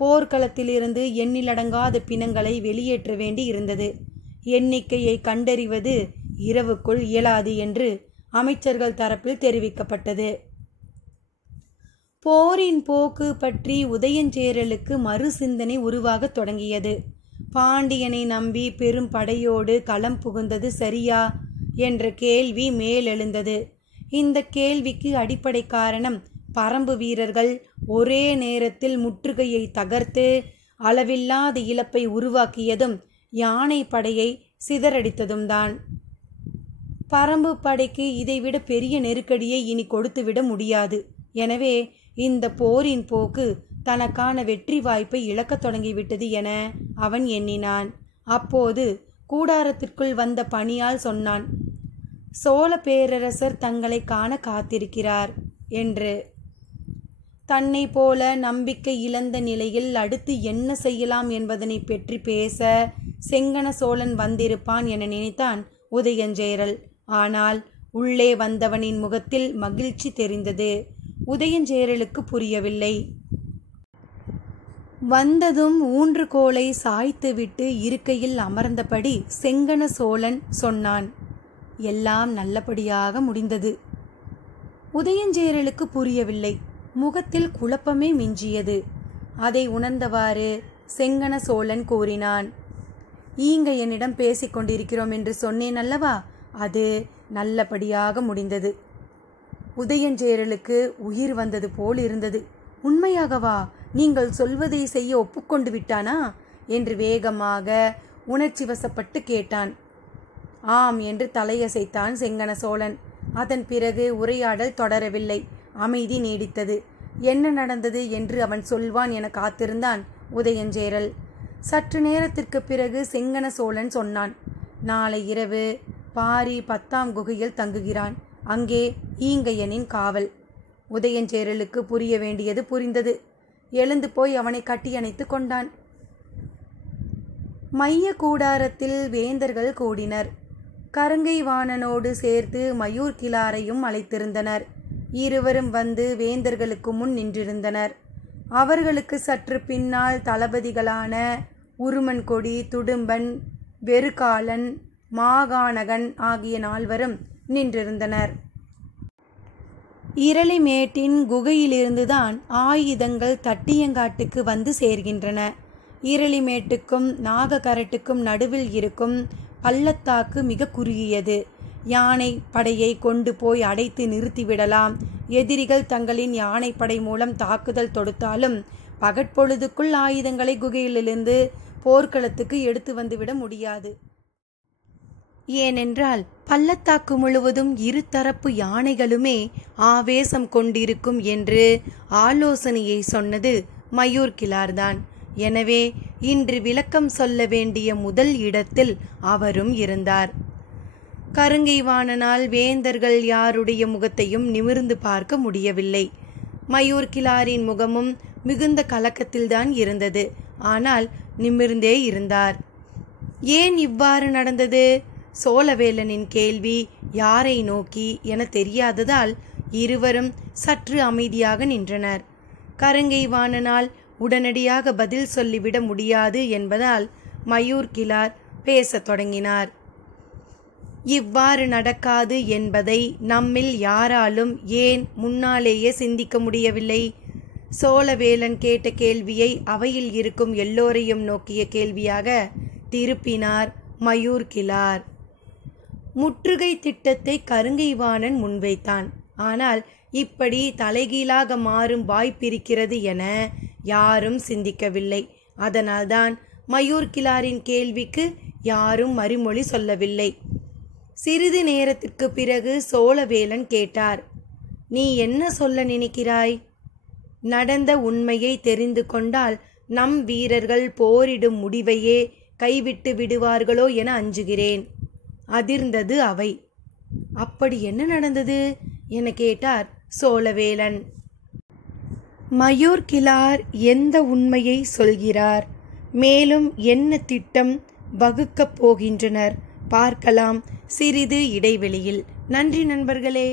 போர்க்களத்திலிருந்து எண்ணிலடங்காத பிணங்களை வெளியேற்ற வேண்டி இருந்தது. எண்ணிக்கையை கண்டறிவது இரவுக்குள் இயலாது என்று அமைச்சர்கள் தரப்பில் தெரிவிக்கப்பட்டது. போரின் போக்கு பற்றி உதயஞ்சேரலுக்கு மறு சிந்தனை உருவாக தொடங்கியது. பாண்டியனை நம்பி பெரும் படையோடு களம் புகுந்தது சரியா என்ற கேள்வி மேலெழுந்தது. இந்த கேள்விக்கு அடிப்படை காரணம் பரம்பு வீரர்கள் ஒரே நேரத்தில் முற்றுகையை தகர்த்து அளவில்லாத இழப்பை உருவாக்கியதும் யானை படையை சிதறடித்ததும் தான். பரம்பு படைக்கு இதைவிட பெரிய நெருக்கடியை இனி கொடுத்துவிட முடியாது. எனவே இந்த போரின் போக்கு தனக்கான வெற்றி வாய்ப்பை இழக்கத் தொடங்கிவிட்டது என அவன் எண்ணினான். அப்போது கூடாரத்திற்குள் வந்த பணியால் சொன்னான், சோழ பேரரசர் தங்களை காண காத்திருக்கிறார் என்று. தன்னை போல நம்பிக்கை இழந்த நிலையில் அடுத்து என்ன செய்யலாம் என்பதனை பற்றி பேச செங்கன சோழன் வந்திருப்பான் என நினைத்தான் உதயஞ்சேரல். ஆனால் உள்ளே வந்தவனின் முகத்தில் மகிழ்ச்சி தெரிந்தது. உதயஞ்சேரலுக்கு புரியவில்லை. வந்ததும் ஊன்றுகோலை சாய்த்துவிட்டு இருக்கையில் அமர்ந்தபடி செங்கன சோழன் சொன்னான், எல்லாம் நல்லபடியாக முடிந்தது. உதயஞ்சேரலுக்கு புரியவில்லை. முகத்தில் குழப்பமே மிஞ்சியது. அதை உணர்ந்தவாறு செங்கன சோழன் கூறினான், ஈங்க என்னிடம் பேசிக்கொண்டிருக்கிறோம் என்று சொன்னேன் அல்லவா, அது நல்லபடியாக முடிந்தது. உதயஞ்சேரலுக்கு உயிர் வந்தது போல் இருந்தது. உண்மையாகவா? நீங்கள் சொல்வதை செய்ய ஒப்புக்கொண்டு விட்டானா என்று வேகமாக உணர்ச்சி வசப்பட்டு கேட்டான். ஆம் என்று தலையசைத்தான் செங்கன சோழன். அதன் பிறகு உரையாடல் தொடரவில்லை. அமைதி நீடித்தது. என்ன நடந்தது என்று அவன் சொல்வான் என காத்திருந்தான் உதயஞ்சேரல். சற்று நேரத்திற்கு பிறகு செங்கன சோழன் சொன்னான், நாளை இரவு பாரி 10ஆம் குகையில் தங்குகிறான். அங்கே ஈங்கையனின் காவல். உதயஞ்சேரலுக்கு புரிய வேண்டியது புரிந்தது. எழுந்து போய் அவனை கட்டியணைத்து கொண்டான். மைய கூடாரத்தில் வேந்தர்கள் கூடினர். கருங்கை வாணனோடு சேர்த்து மயூர் கிழாரையும் அழைத்திருந்தனர். இருவரும் வந்து வேந்தர்களுக்கு முன் நின்றிருந்தனர். அவர்களுக்கு சற்று பின்னால் தளபதிகளான உருமன்கொடி, துடும்பன், வெறுகாலன், மாகாணகன் ஆகிய 4வரும் நின்றிருந்தனர். இரளிமேட்டின் குகையிலிருந்துதான் ஆயுதங்கள் தட்டியங்காட்டுக்கு வந்து சேர்கின்றன. இரளிமேட்டுக்கும் நாகக்கரட்டுக்கும் நடுவில் இருக்கும் பள்ளத்தாக்கு மிக குறுகியது. யானை படையை கொண்டு போய் அடைத்து நிறுத்திவிடலாம். எதிரிகள் தங்களின் யானைப்படை மூலம் தாக்குதல் தொடுத்தாலும் பகற்பொழுதுக்குள் ஆயுதங்களை குகையிலிருந்து போர்க்களத்துக்கு எடுத்து வந்துவிட முடியாது. ஏனென்றால் பள்ளத்தாக்கு முழுவதும் இருதரப்பு யானைகளுமே ஆவேசம் கொண்டிருக்கும் என்று ஆலோசனையை சொன்னது மயூர் கிழார்தான். எனவே இன்று விளக்கம் சொல்ல வேண்டிய முதல் இடத்தில் அவரும் இருந்தார். கருங்கை வாணனால் வேந்தர்கள் யாருடைய முகத்தையும் நிமிர்ந்து பார்க்க முடியவில்லை. மயூர் கிழாரின் முகமும் மிகுந்த கலக்கத்தில்தான் இருந்தது. ஆனால் நிமிர்ந்தே இருந்தார். ஏன் இவ்வாறு நடந்தது? சோழவேலனின் கேள்வி யாரை நோக்கி என தெரியாததால் இருவரும் சற்று அமைதியாக நின்றனர். கருங்கை வாணனால் உடனடியாக பதில் சொல்லிவிட முடியாது என்பதால் மயூர் கிழார் பேசத் தொடங்கினார். இவ்வாறு நடக்காது என்பதை நம்மில் யாராலும் ஏன் முன்னாலேயே சிந்திக்க முடியவில்லை? சோழவேலன் கேட்ட கேள்வியை அவையில் இருக்கும் எல்லோரையும் நோக்கிய கேள்வியாக திருப்பினார் மயூர் கிழார். முற்றுகை திட்டத்தை கருங்கை வாணன் முன்வைத்தான். ஆனால் இப்படி தலைகீழாக மாறும் வாய்ப்பிருக்கிறது என யாரும் சிந்திக்கவில்லை. அதனால்தான் மயூர் கிழாரின் கேள்விக்கு யாரும் மறுமொழி சொல்லவில்லை. சிறிது நேரத்திற்கு பிறகு சோழவேலன் கேட்டார், நீ என்ன சொல்ல நினைக்கிறாய்? நடந்த உண்மையை தெரிந்து கொண்டால் நம் வீரர்கள் போரிடும் முடிவையே கைவிட்டு விடுவார்களோ என அஞ்சுகிறேன். அதிர்ந்தது அவை. அப்படி என்ன நடந்தது என கேட்டார் சோழவேலன். மயூர் கிழார் எந்த உண்மையை சொல்கிறார்? மேலும் என்ன திட்டம் வகுக்கப் போகின்றனர்? பார்க்கலாம் சிறிது இடைவெளியில். நன்றி நண்பர்களே.